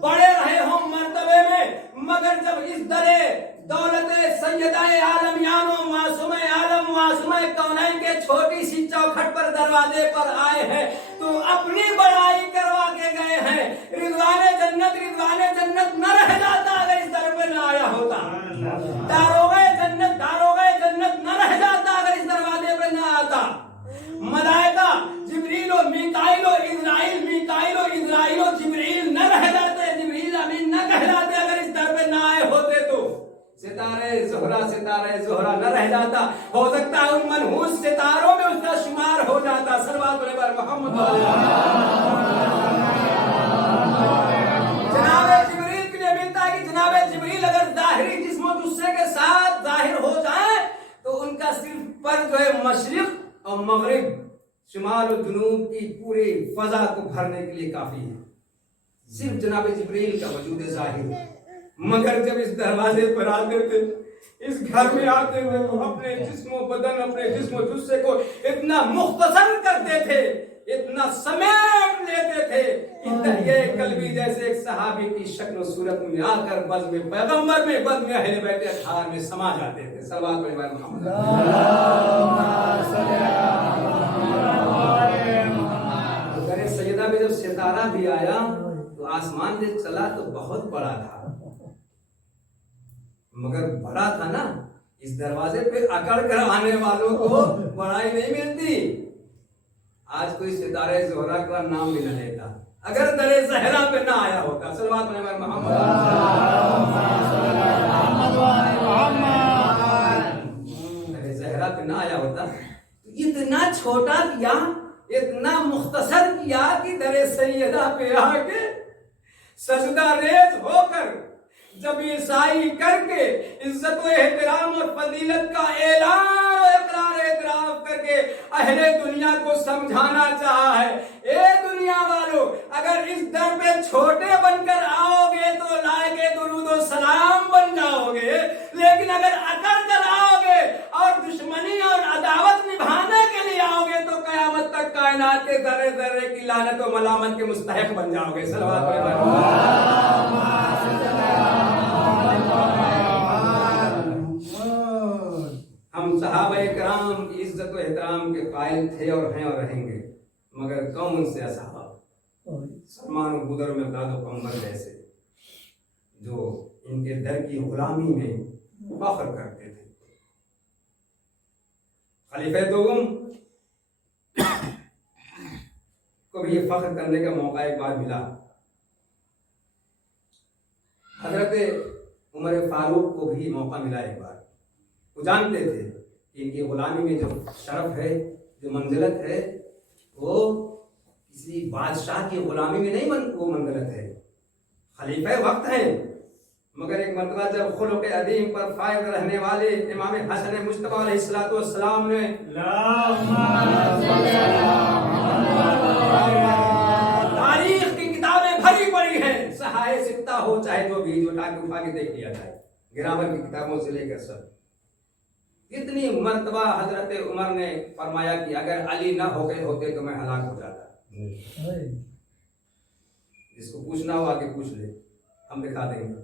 بڑے رہے ہوں مرتبے میں، مگر جب اس درے دولت سیدہ عالمیان و معصوم عالم معصوم کونین کے چھوٹی سی چوکھٹ پر دروازے پر آئے ہیں تو اپنی بڑائی کروا کے گئے ہیں. رضوان جنت نہ رہ جاتا اگر اس در پہ نہ آیا ہوتا. داروغ جنت نہ رہ جاتا اگر اس دروازے پہ نہ آتا. ملائکہ جبریل و میکائیل و اسرائیل و جبریل نہ رہ جاتے، جبریل امین نہ کہلاتے اگر اس در پہ نہ آئے ہوتے تو. ستارے زہرا نہ رہ جاتا، ہو سکتا ہے ان منحوس ستاروں میں اس کا شمار ہو جاتا. صلوات علی محمد. جناب جبریل کے لیے ملتا ہے کہ جناب جبریل اگر ظاہری جسم و جثے کے ساتھ ظاہر ہو جائیں تو ان کا صرف پر جو ہے مشرق اور مغرب، شمال و جنوب کی پوری فضا کو بھرنے کے لیے کافی ہے. صرف جناب جبریل کا وجود ظاہر. مگر جب اس دروازے پر آتے تھے، اس گھر میں آتے تھے تو اپنے جسم و بدن، اپنے جسم و جثے کو اتنا مختصر کرتے تھے، اتنا سمیٹ لیتے تھے کہ دہیے قلبی جیسے ایک صحابی کی شکل و صورت میں آ کر بزم پیغمبر میں، بزم اہل بیت اطہار میں سما جاتے تھے. صلوات علی محمد. درِ سیدہ میں جب ستارہ بھی آیا تو آسمان سے چلا تو بہت بڑا تھا، مگر بڑا تھا نا، اس دروازے پہ اکڑ کر آنے والوں کو بڑائی نہیں ملتی. آج کوئی ستارہ زہرا کا نام بھی نہ لیتا اگر در زہرا پہ نہ آیا ہوتا. صلوات علی محمد. در زہرا پہ نہ آیا ہوتا. اتنا چھوٹا کیا، اتنا مختصر کیا کہ در سیدہ پہ آ کے سجدہ ریز ہو کر جب عیسائی کر کے عزت و احترام اور فضیلت کا اعلان و اقرار اعتراف کر کے اہل دنیا کو سمجھانا چاہا ہے، اے دنیا والو اگر اس در پہ چھوٹے بن کر آؤ گے تو لائق درود و سلام بن جاؤ گے، لیکن اگر اکڑ کر آؤ گے اور دشمنی اور عداوت نبھانے کے لیے آؤ گے تو قیامت تک کائنات کے ذرے ذرے کی لعنت و ملامت کے مستحق بن جاؤ گے. صلوات ہم صحابہ کرام کی عزت و احترام کے قائل تھے اور ہیں اور رہیں گے، مگر کون سے اصحاب، سلمان و بدر میں داد و قمر جیسے جو ان کے در کی غلامی میں فخر کرتے تھے. خلیفہ دوم کو بھی یہ فخر کرنے کا موقع ایک بار ملا. حضرت عمر فاروق کو بھی موقع ملا ایک بار. وہ جانتے تھے کہ ان کی غلامی میں جو شرف ہے، جو منزلت ہے، وہ کسی بادشاہ کی غلامی میں نہیں وہ منزلت ہے، خلیفہ وقت ہے. مگر ایک مرتبہ جب خلق عظیم پر فائز رہنے والے امام حسن مجتبی علیہ السلام نے تاریخ کی کتابیں بھری پڑی ہیں، صحائف ستہ ہو چاہے جو بھی، جو اٹھا کے دیکھ لیا جائے، گرامر کی کتابوں سے لے کر سب، کتنی مرتبہ حضرت عمر نے فرمایا کہ اگر علی نہ ہو گئے ہوتے تو میں ہلاک ہو جاتا. جس کو پوچھنا ہو آگے پوچھ لے، ہم دکھا دیں گے.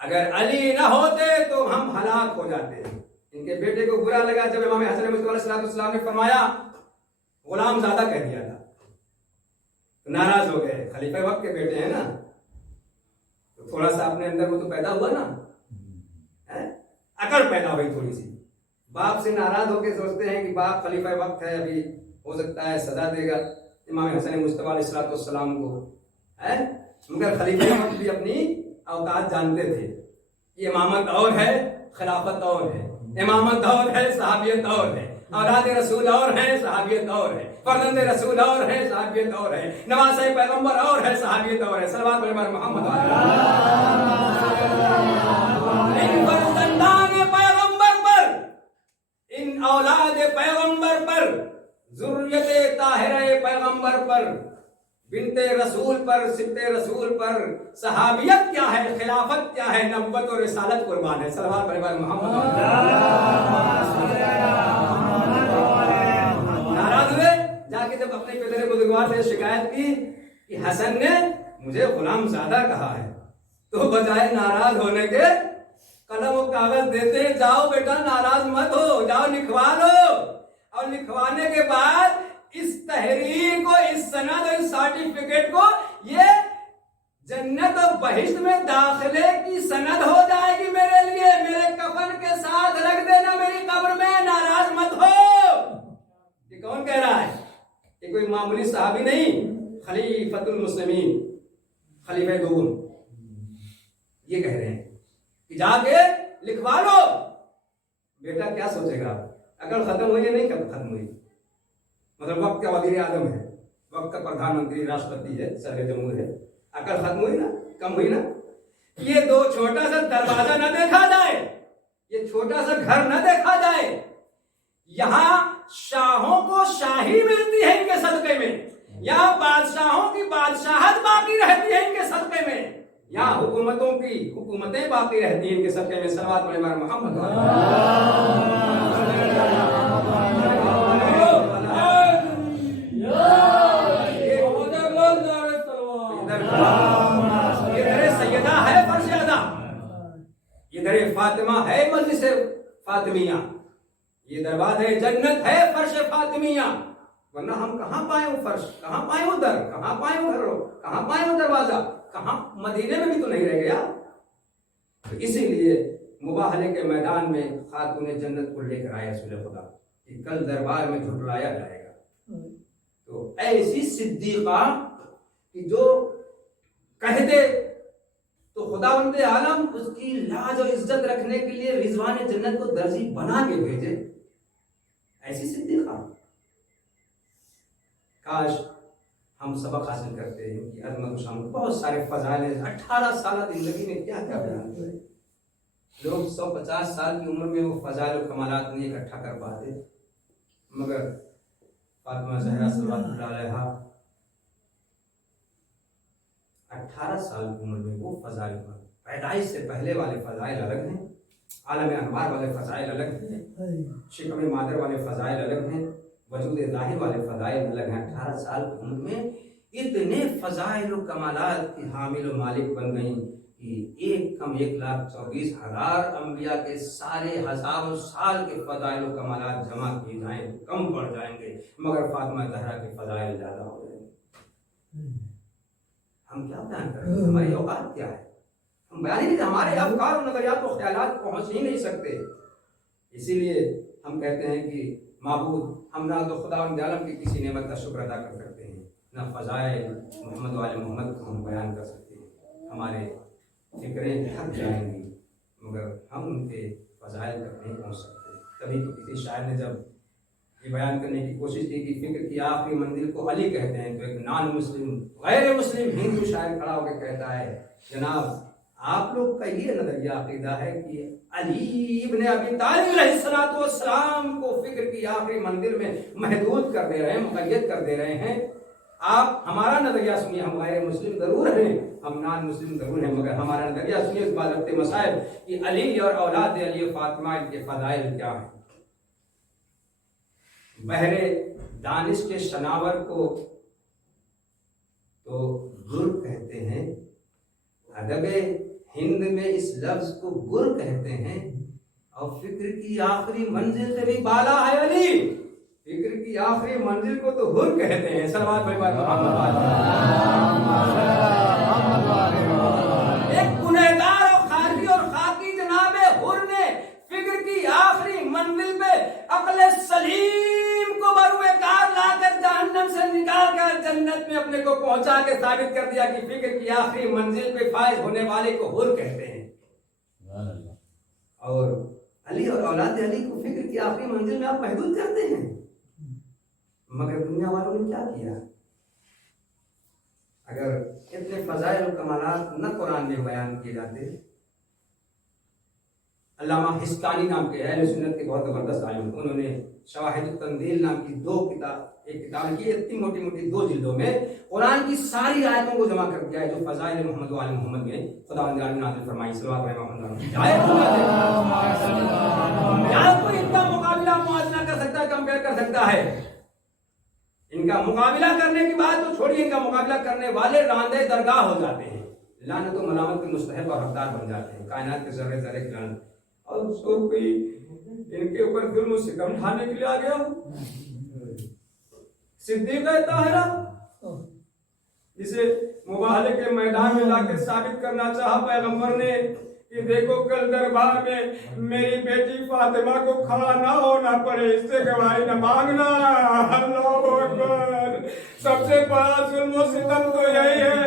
اگر علی نہ ہوتے تو ہم ہلاک ہو جاتے. ان کے بیٹے کو برا لگا جب امام حسن مجتبی علیہ السلام نے فرمایا غلام زادہ کہہ دیا تھا، تو ناراض ہو گئے. خلیفہ وقت کے بیٹے ہیں نا، تو تھوڑا سا اپنے اندر وہ تو پیدا ہوا نا، اکڑ پیدا ہوئی تھوڑی سی. باپ سے ناراض ہو کے سوچتے ہیں کہ باپ خلیفہ وقت ہے، ابھی ہو سکتا ہے سزا دے گا امام حسن مجتبی علیہ السلام کو. مگر خلیفہ وقت بھی اپنی اوقات جانتے تھے. یہ امامت اور ہے، خلافت اور ہے. امامت اور ہے، صحابیت اور ہے. اولاد رسول اور ہے، صحابیت اور ہے. فرزند رسول اور ہے، صحابیت اور ہے. نواسۂ پیغمبر اور ہے، صحابیت اور ہے. صلوات علی محمد. ان فرزندان پیغمبر پر، ان اولاد پیغمبر پر، ذریت طاہرہ پیغمبر پر، بنت رسول پر، سبت رسول پر صحابیت کیا ہے، خلافت کیا ہے، نبوت اور رسالت قربان ہے. صلوات علی محمد. ناراض ہوئے، جا کے جب اپنے پدر بزرگوار سے شکایت کی کہ حسن نے مجھے غلام زادہ کہا ہے، تو بجائے ناراض ہونے کے قلم و کاغذ دیتے، جاؤ بیٹا ناراض مت ہو، جاؤ لکھوا لو. اور لکھوانے کے بعد اس تحریر کو، اس سند اور اس سرٹیفکیٹ کو یہ جنت اور بہشت میں داخلے کی سند ہو جائے گی میرے لیے. میرے کفن کے ساتھ رکھ دینا میری قبر میں، ناراض مت ہو. یہ کون کہہ رہا ہے؟ یہ کوئی معمولی صحابی نہیں، خلیفۃ المسلمین، خلیفہ دوم یہ کہہ رہے ہیں کہ جا کے لکھوا لو. بیٹا کیا سوچے گا؟ اگر ختم ہوئی ہے، نہیں کب ختم ہوئی، مطلب وقت کا وزیر اعظم ہے، وقت کا پردھان منتری، راشٹرپتی ہے، صدر جمہور ہے. اگر ختم ہوئی نا، کم ہوئی نا. یہ دو چھوٹا سا دروازہ نہ دیکھا جائے، یہ چھوٹا سا گھر نہ دیکھا جائے. یہاں شاہوں کو شاہی ملتی ہے ان کے صدقے میں، یہاں بادشاہوں کی بادشاہت باقی رہتی ہے ان کے صدقے میں، یہاں حکومتوں کی حکومتیں باقی رہتی ہیں ان کے صدقے میں. صلوات علی محمد. ادھر فاطمہ ہے مجلس فاطمیہ، یہ دروازہ جنت ہے فرش فاطمیہ. ورنہ ہم کہاں پائیں وہ فرش، کہاں پائیں وہ در، کہاں پائیں وہ گھر، کہاں پائیں وہ دروازہ، کہاں؟ مدینے میں بھی تو نہیں رہ گیا. تو اسی لیے مباہلے کے میدان میں خاتون جنت کو لے کر آیا رسول خدا کہ کل دربار میں جھٹلایا جائے گا. تو ایسی صدیقہ کہ جو کہہ دے تو خداوند عالم اس کی لاج اور عزت رکھنے کے لیے رضوان جنت کو درجی بنا کے بھیجے. ایسی صدیقہ. کاش ہم سبق حاصل کرتے ہیں کہ عظمت و شان. بہت سارے فضائل ہیں. 18 سالہ زندگی میں کیا کیا بیان کرے. لوگ 150 سال کی عمر میں وہ فضائل و کمالات نہیں اکٹھا کر پاتے، مگر فاطمہ زہرا صلوات اللہ علیہا 18 سال کی عمر میں وہ فضائل، پیدائش سے پہلے والے فضائل الگ ہیں، عالم انوار والے فضائل الگ ہیں، شکم مادر والے فضائل الگ ہیں، وجود ظاہر والے فضائل الگ ہیں. 18 سال کی عمر میں اتنے فضائل و کمالات کی حامل و مالک بن گئیں کہ 1,24,000 انبیاء کے سارے ہزاروں سال کے فضائل و کمالات جمع کیے جائیں تو کم پڑ جائیں گے، مگر فاطمہ زہرا کے فضائل زیادہ ہو جائیں گے. ہم کیا بیان کریں؟ ہماری اوقات کیا ہے؟ ہم بیان ہی نہیں، ہمارے افکار و نظریات و خیالات پہنچ ہی نہیں سکتے. اسی لیے ہم کہتے ہیں کہ معبود ہم نہ تو خداوند عالم کی کسی نعمت کا شکر ادا کر سکتے ہیں، نہ فضائل محمد و آل محمد کو ہم بیان کر سکتے ہیں. ہمارے فکریں تھک جائیں گی. مگر ہم ان کے فضائل تک نہیں پہنچ سکتے. تبھی تو کسی شاعر نے جب یہ بیان کرنے کی کوشش کی کہ فکر کی آخری منزل کو علی کہتے ہیں، تو ایک نان مسلم غیر مسلم ہندو شاعر کھڑا ہو کے کہتا ہے جناب آپ لوگ کا یہ نظریہ عقیدہ ہے کہ علی ابن ابی طالب علیہ السلام کو فکر کی آخری منزل میں محدود کر دے رہے ہیں، مقید کر دے رہے ہیں. آپ ہمارا نظریہ سنیے، ہم غیر مسلم ضرور ہیں، ہم نان مسلم ضرور ہیں، مگر ہمارا نظریہ سنیے اس بات مسائل کہ علی اور اولاد علی فاطمہ ان کے فضائل کیا ہیں. بحر دانش کے شناور کو تو گر کہتے ہیں، ادب ہند میں اس لفظ کو گر کہتے ہیں، اور فکر کی آخری منزل سے بھی بالا ہے علی. فکر کی آخری منزل کو تو گر کہتے ہیں. صلوات ایک گنہگار اور خارجی اور خاکی جناب حر نے فکر کی آخری منزل پہ عقل سلیم کو بروئے کار لا کر جہنم سے نکال کر جنت میں اپنے کو پہنچا کے ثابت کر دیا کہ فکر کی آخری منزل پہ فائز ہونے والے کو حر کہتے ہیں. اور علی اور اولاد علی کو فکر کی آخری منزل میں آپ محدود کرتے ہیں، مگر دنیا والوں نے کیا کیا؟ اگر اتنے فضائل و کمالات نہ قرآن میں بیان کیے جاتے. علامہ ہستانی نام کے اہل سنت کے بہت زبردست عالم، انہوں نے شواہد التنزیل نام کی ایک کتاب کی، اتنی موٹی موٹی 2 جلدوں میں قرآن کی ساری آیتوں کو جمع کر دیا ہے جو فضائل محمد و آل محمد میں خدا نے نازل فرمائی. صلوات محمد. یہاں کوئی ان کا مقابلہ موازنہ کر سکتا ہے، کمپیئر کر سکتا ہے؟ ان کا مقابلہ کرنے کی بات تو چھوڑیے، ان کا مقابلہ کرنے والے راندے درگاہ ہو جاتے ہیں، لعنت و ملامت کے مستحق اور حقدار بن جاتے ہیں، کائنات کے ذرے ذرے کی لعنت. اور اس کو کوئی ان کے اوپر ظلم و ستم ڈھانے کے لیے آ گیا. صدیق طاہرہ جسے مباہلے کے میدان میں لا کے ثابت کرنا چاہا پیغمبر نے کہ دیکھو کل دربار میں میری بیٹی فاطمہ کو کھڑا نہ ہونا پڑے، اس سے گواہی نہ مانگنا. اللہ اکبر. سب سے بڑا ظلم و ستم تو یہی ہے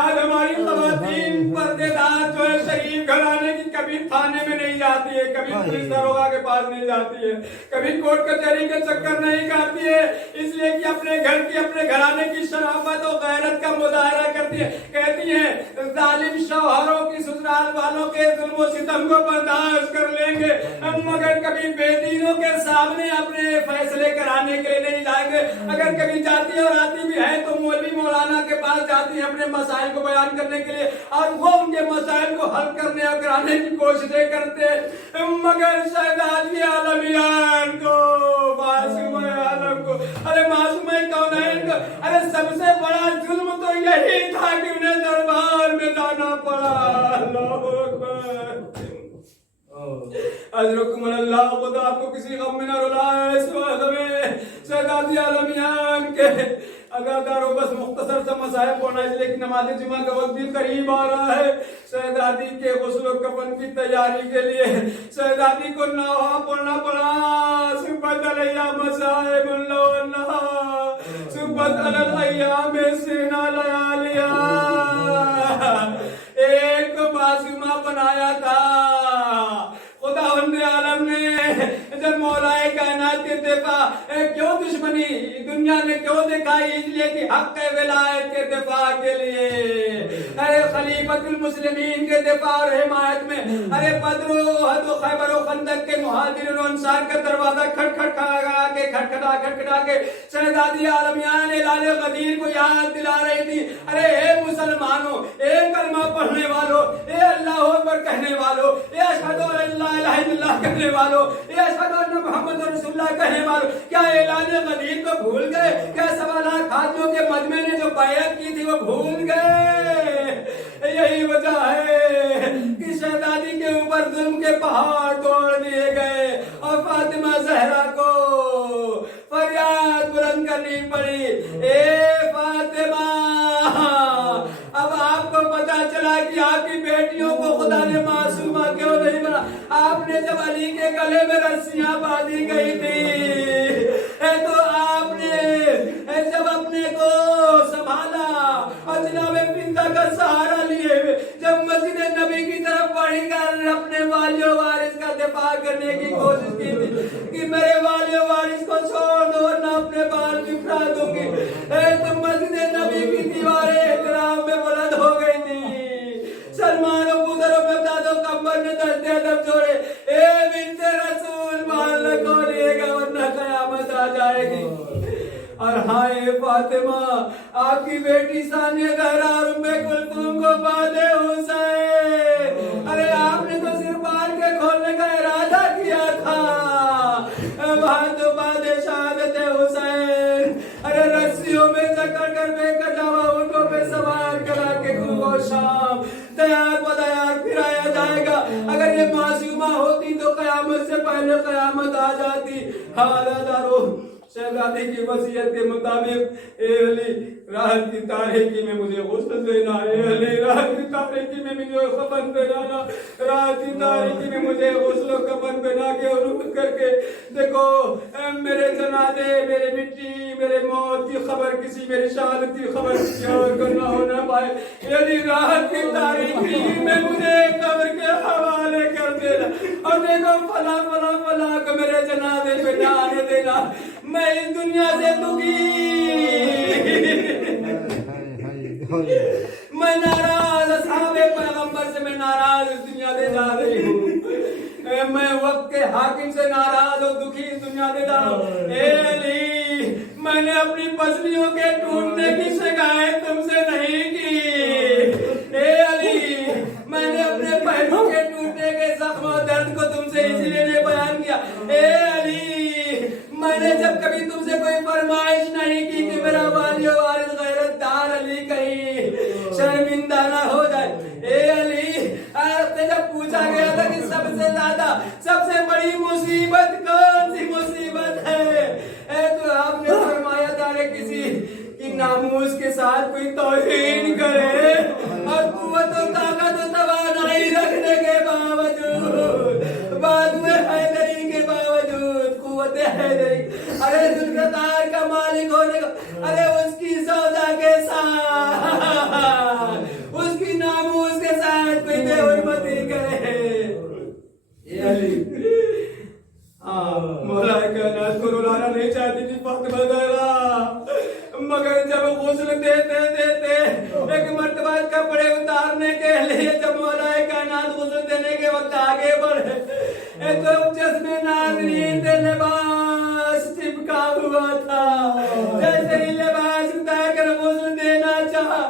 آج ہماری خواتین پردے دار جو ہے شریف گھرانے کی کبھی تھانے میں نہیں جاتی ہے، کبھی پولیس داروغہ کے پاس نہیں جاتی ہے، کبھی کورٹ کچہری کے چکر نہیں کاٹتی ہے، اس لیے کہ اپنے گھر کی اپنے گھرانے کی شرافت و غیرت کا مظاہرہ کرتی ہے. کہتی ہیں ظالم شوہروں کی سسرال والوں کے ظلم و ستم کو برداشت کر لیں گے، مگر کبھی بے دینوں کے سامنے اپنے فیصلے کرانے کے لیے نہیں جائیں گے. اگر کبھی جاتی اور آتی بھی ہے تو مولوی مولانا کے پاس جاتی ہیں اپنے مسائل کو بیان کرنے کے لیے، اور وہ ان کے مسائل کو حل کرنے اور کرانے کی کوششیں کرتے. مگر شہزادی عالمیان کو، معصوم عالم کو، ارے معصوم کونین کو، ارے سب سے بڑا ظلم تو یہی تھا کہ انہیں دربار میں جانا پڑا. اللہ اکبر. اجرکم اللہ. خدا آپ کو کسی غم میں نہ رلائے. اس وقت میں شہزادی عالمیان کے اگادار و بس مختصر سا مصائب پڑھنا، اس لیے کہ نماز جمعہ کا وقت بھی قریب آ رہا ہے. شہزادی کے غسل و کفن کی تیاری کے لیے شہزادی کو نوحہ پڑھنا پڑا. سبت علیہ مصائب اللہ سبت علیہ سینا لیالیا. ایک معصومہ بنایا تھا خداوند عالم نے. جب مولا کائنات کے دفاع کیوں دشمنی دنیا نے کیوں دکھائی؟ اس لیے کہ حق ولایت کے دفاع کے لیے، ارے خلیفۃ المسلمین کے دفاع اور حمایت میں، ارے بدر و احد و خیبر و خندق کے مہاجرین و انصار کا دروازہ کھٹکھٹا کے شہزادی عالمیان اعلان غدیر کو یاد دلا رہی تھی. ارے اے مسلمانوں، اے کلمہ پڑھنے والوں، اے اللہ اکبر کہنے والوں، اے اشہد ان لا الہ الا اللہ کہنے والوں، اے اشہد ان محمد رسول اللہ کہنے والوں، کیا اعلان غدیر کو بھول گئے؟ کیا سوالات حاجیوں کے مجمع نے جو بیعت کی تھی وہ بھول گئے؟ یہی وجہ ہے کہ شہزادی کے اوپر ظلم کے پہاڑ توڑ دیے گئے اور فاطمہ زہرا کو فریاد بلند کرنی پڑی. اے فاطمہ، اب آپ کو پتا چلا کہ آپ کی بیٹیوں کو خدا نے معصومہ کیوں نہیں بنا. آپ نے جب علی کے گلے میں رسیاں باندھی گئی تھی تو آپ نے جب اپنے کو سنبھالا اور جناب بندہ کا سہارا لیے جب مسجد نبی کی طرف بڑھے بڑھ کر اپنے والی و وارث کا دفاع کرنے کی کوشش کی تھی کہ میرے والی و وارث کو چھوڑ دو ورنہ اپنے بال بکھرا دوں گی. تو مسجد نبی کی دیواریں احترام میں بلند ہو گئی تھی. سلمان و بودر و مقداد و قمر نے دست ادب جوڑے, اے بنت رسول بال نہ کھولیے گا ورنہ قیامت آ جائے گی. اور ہائے فاطمہ, آپ کی بیٹی ثانیہ زہرا اور ام کلثوم کو باد حسین, ارے آپ نے تو صرف بال کے کھولنے کا ارادہ کیا تھا, وہاں تو باد شہادت حسین ارے رسیوں میں جکڑ کر بے کجاوا اونٹوں پہ سوار کرا کے کو شام تیار بدیار پھرایا جائے گا. اگر یہ معصومہ ہوتی تو قیامت سے پہلے قیامت آ جاتی. حوالہ دارو, شہزادی کی وصیت کے مطابق اے علی رات کی تاریکی میں مجھے غسل دینا, اے علی رات کی تاریکی میں مجھے کفن پہنانا, رات کی تاریکی میں مجھے غسل و کفن پہنا کے اور اٹھ کر کے دیکھو میرے جنازے, میرے مٹی, میرے موت کی خبر کسی, میری شہادت کی خبر کسی اور کو نہ ہونا پائے. اے علی رات کی تاریکی میں مجھے قبر کے حوالے کر دینا, اور دیکھو فلاں فلاں فلاں کو میرے جنازے پہ نہ آنے دینا. میں اس دنیا سے دکھی, میں ناراض, اصحاب پیغمبر سے میں ناراض اس دنیا سے جا رہی ہوں. میں وقت کے حاکم سے ناراض اور دکھی اس دنیا سے جا رہا ہوں. اے علی, میں نے اپنی پسلیوں کے ٹوٹنے کی شکایت تم سے نہیں کی. اے علی, میں نے اپنے پہلو کے ٹوٹنے کے زخم و درد کو تم سے اسی لیے نہیں بیان کیا. اے علی, میں نے جب کبھی تم سے کوئی فرمائش نہیں کی کہ میرا والی و وارث غیرت دار علی کہیں شرمندہ نہ ہو جائے. اے علی, آپ نے جب پوچھا گیا تھا کہ سب سے زیادہ سب سے بڑی مصیبت کون سی مصیبت ہے, تو آپ نے فرمایا تھا کسی کی ناموس کے ساتھ کوئی توہین کرے اور قوت و طاقت و توانائی رکھنے کے باوجود, بعد میں حیدری کے باوجود قوت حیدری, ارے ذوالفقار کا مالک ہونے کا, ارے اس کی سودا کے ساتھ, اس کی ناموس کے ساتھ کوئی بے حرمتی کرے. یہ علی, مولا کائنات کو رلانا نہیں چاہتی تھی فاطمہ زہرا, مگر جب غسل دیتے دیتے ایک مرتبہ کپڑے اتارنے کے لیے جب مولا کائنات غسل دینے کے وقت آگے بڑھے تو جسم ناظرین سے لباس چپکا ہوا تھا. جیسے ہی لباس اتار کر غسل دینا چاہا,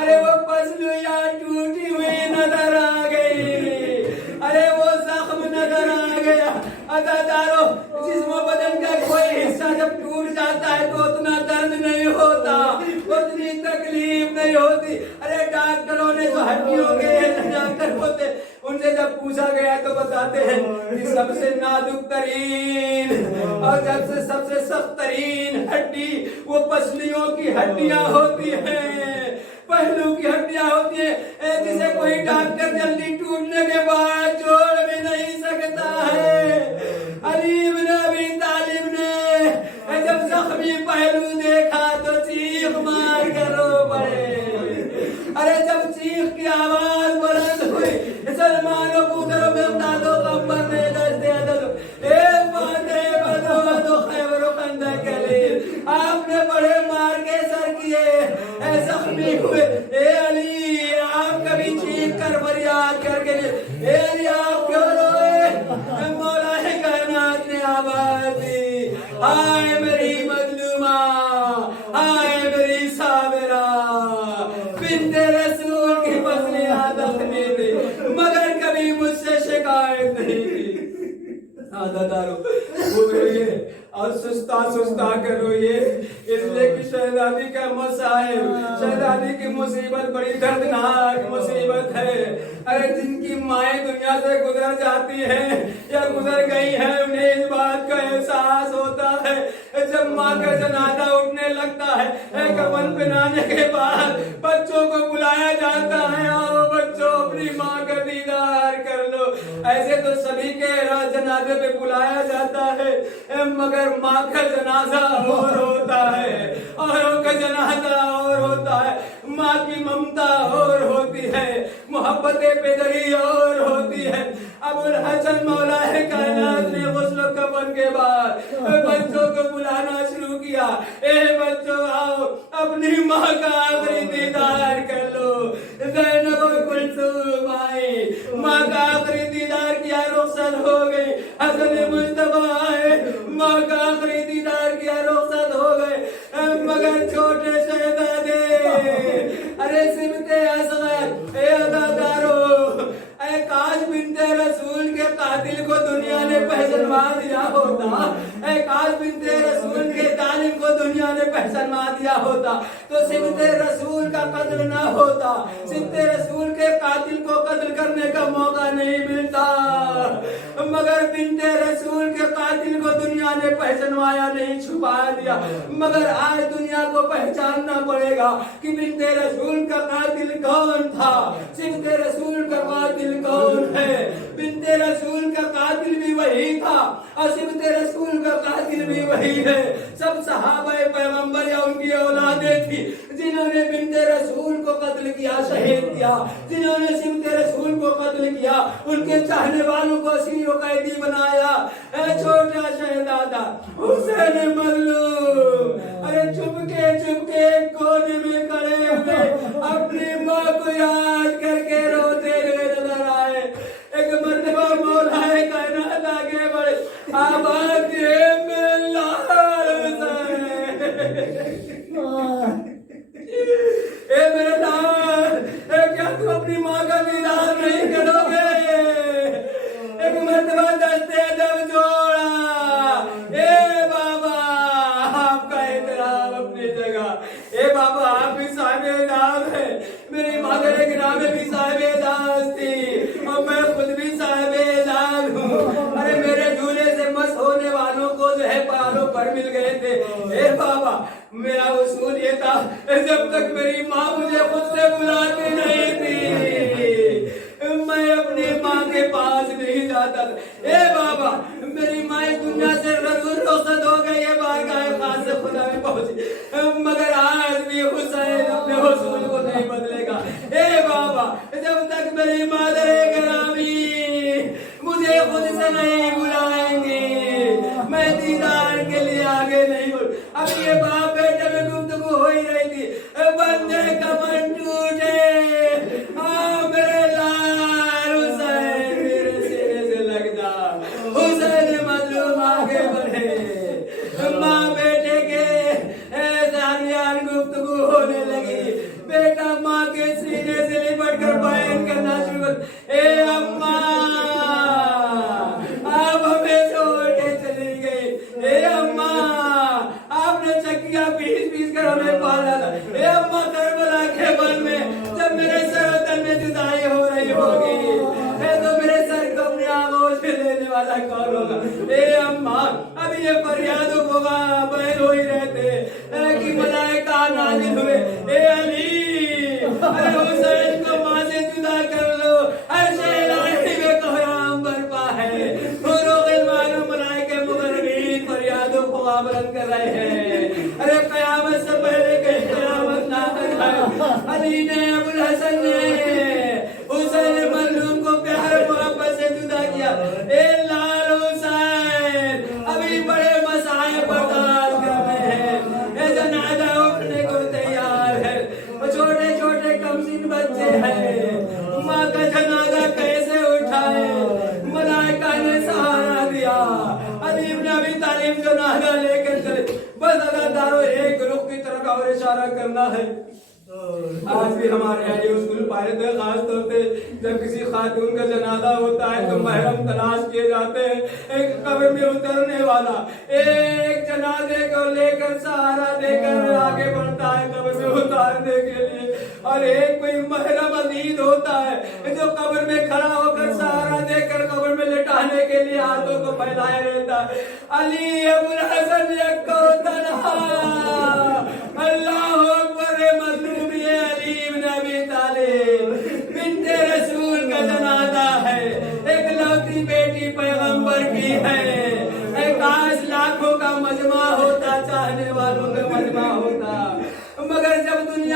ارے وہ پسلیاں ٹوٹی ہوئی نظر آ گئی, ارے وہ زخم نظر آ گیا. عزادارو, جسم و بدن کا کوئی حصہ جب ٹوٹ جاتا ہے تو اتنا درد نہیں ہوتا, اتنی تکلیف نہیں ہوتی. ارے ڈاکٹروں نے جو ہڈیوں کے ڈاکٹر ہوتے ان سے جب پوچھا گیا تو بتاتے ہیں کہ سب سے نازک ترین اور سب سے سخت ترین ہڈی وہ پسلیوں کی ہڈیاں ہوتی ہیں, پہلو کی ہڈیاں ہوتی ہیں, جسے کوئی ڈاکٹر جلدی ٹوٹنے کے بعد جوڑ بھی نہیں سکتا ہے. علی بن ابی طالب نے جب زخمی پہلو دیکھا تو چیخ مار کر رو پڑے. ارے جب چیخ کی آواز بلند ہوئی, سلمان و بودر و مقداد و قمر نے دست ادب, اے فاتح بدو خیبر و خندق علی, آپ نے بڑے مار کے سر کیے, زخمی ہوئے. اے علی, آپ کبھی چیخ کر فریاد کر کے, اے علی آپ کیوں روئے, مولا کائنات نے آواز دی, ہائے میری مظلومہ, ہائے میری صابرہ, بنت رسول کی پسلیاں زخمی تھی مگر کبھی مجھ سے شکایت نہیں کی. عزادارو, وہ روئیے اور سستا کر روئیے, اس لیے کہ شہزادی کا مصائب, شہزادی کی مصیبت بڑی دردناک مصیبت ہے. ارے جن کی مائیں دنیا سے گزر جاتی ہیں یا گزر گئی ہیں, انہیں اس بات کا احساس ہوتا ہے جب ماں کا جنازہ اٹھنے لگتا ہے, کفن پہنانے کے بعد بچوں کو بلایا جاتا ہے, آؤ بچوں اپنی ماں کا دیدار کر لو. ایسے تو سبھی کے جنازے پہ بلایا جاتا ہے، مگر ماں کا جنازہ اور ہوتا ہے، اوروں کا جنازہ اور ہوتا ہے، ماں کی ممتا اور ہوتی ہے، محبت پدری اور ہوتی ہے۔ ابو الحسن مولا کائنات نے غسل و کفن کے بعد بچوں کو بلانا شروع کیا، اے بچوں آؤ اپنی ماں کا آخری دیدار کر لو۔ زینب اور کلثوم آئی، ماں کا آخری دیدار کیا، رخصت ہو گئی۔ حسن مجتبیٰ آئے، ماں کا آخری دیدار کیا، رخصت ہو گئے، مگر چھوٹے شہزادے ارے سبت اصغر، اے عزادارو، اے کاش بنت رسول کے قاتل کو دنیا نے پہچانوا دیا ہوتا، اے کاش بنت رسول کے ظالم کو دنیا نے پہچانوا دیا ہوتا تو سبت رسول کا قتل نہ ہوتا، سبت رسول کے قاتل کو قتل کرنے کا موقع نہیں ملتا، مگر بنت رسول کے قاتل کو دنیا نے پہچانوایا نہیں، چھپا دیا، مگر آج دنیا کو پہچاننا پڑے گا کہ بنت رسول کا قاتل کون تھا، سبت رسول کا قاتل کون ہے۔ بنت رسول کا قاتل بھی وہی تھا اور سبت رسول کا قاتل بھی وہی ہے۔ سب صحابہ پیغمبر یا ان کی اولادیں تھی جنہوں نے بنت رسول کو قتل کیا، شہید کیا، جنہوں نے سبت رسول کو قتل کیا، ان کے چاہنے والوں کو اسیر و قیدی بنایا۔ اے چھوٹا شہزادہ حسین مظلوم، ارے چھپ کے کونے میں کھڑے ہوئے اپنی ماں کو یاد کر کے روتے ہوئے نظر آئے۔ ایک مرتبہ مولا کائنات آگے بڑھے، آواز دیے میرے لال حسین، اے میرے لال، اے کیا تم اپنی ماں کا دیدار نہیں کرو گے؟ ایک مرتبہ دستے جب جوڑا، اے بابا آپ کا احترام اپنی جگہ، اے بابا آپ بھی صاحب اعزاز ہیں، میری مادر گرامی بھی صاحب اعزاز تھی اور میں خود بھی صاحب اعزاز ہوں۔ ارے میرے جھولے سے مس ہونے والوں کو جو ہے پالوں پر مل گئے تھے۔ اے بابا میرا اصول یہ تھا جب تک میری ماں مجھے خود سے بلاتی نہیں تھی میں اپنی ماں کے پاس نہیں جاتا تھا۔ اے بابا میری ماں دنیا سے رخصت ہو گئی ہے، بارگاہ خاص خدا میں پہنچی، مگر آج بھی حسین اپنے اصول کو نہیں بدلے گا۔ اے بابا جب تک میری مادر گرامی مجھے خود سے نہیں بلائیں گی میں دیدار کے لیے آگے نہیں بڑھ۔ اب یہ باپ بیٹے میں گفتگو ہو ہی رہی تھی، بندے کا من ٹوٹے، میرے لال حسین میرے سینے سے لگ جا۔ حسین مظلوم آگے بڑھے، ماں بیٹے کے درمیان گفتگو ہونے لگی، بیٹا ماں کے سینے سے لپٹ کر بیان کرنا شروع کر، اے اماں آپ ہمیں چھوڑ کے چلی گئی، اے اماں آپ نے چکیاں پیس کر ہمیں پالا تھا، اے اماں کربلا کے بن میں جب میرے سر و تن میں جدائی ہو رہی ہوگی تو میرے سر کو اپنے آغوش میں لینے والا کون ہوگا؟ اے اماں اب یہ فریاد و بغا بیان ہو ہی رہتے کہ ملائکہ نازل ہوئے، اے علی ارے حسین کو ماں سے جدا کر لو، ہر شہر آئی میں کوہرام برپا ہے، روغ المعلوم ملائکہ مقربین فریاد و بغا بلند کر رہے ہیں۔ ارے قیامت سے پہلے کہ قیامت نہ آئے، علی نے ابو الحسن نے حسین مظلوم کو پیار محبت سے جدا کیا، اے لال حسین ابھی بڑے مسائل برداشت کر رہے ہیں، اے جنازہ اٹھنے کو تیار ہے، چھوٹے چھوٹے کمسن بچے ہیں، ماں کا جنازہ کیسے اٹھائے؟ ملائکہ نے سہارا دیا، علی بن ابی طالب جنازہ لے کر چلے، بس عزادارو ایک رخ کی طرف اور اشارہ کرنا ہے۔ آج بھی ہمارے یہاں یہ اصول پائے تھے، خاص طور پہ جب کسی خاتون کا جنازہ ہوتا ہے تو محرم تلاش کیے جاتے ہیں، ایک قبر میں اترنے والا ایک جنازے کو لے کر سہارا دے کر آگے بڑھتا ہے قبر میں اتارنے کے لیے، اور ایک کوئی محرم عزیز ہوتا ہے جو قبر میں کھڑا ہو کر سہارا دے کر قبر میں لٹانے کے لیے ہاتھوں کو پھیلائے رہتا ہے۔ علی ابو الحسن یک و تنہا، اللہ اکبر مظلوم یہ علی بن ابی طالب بنت رسول کا جنازہ ہے، ایک لفظ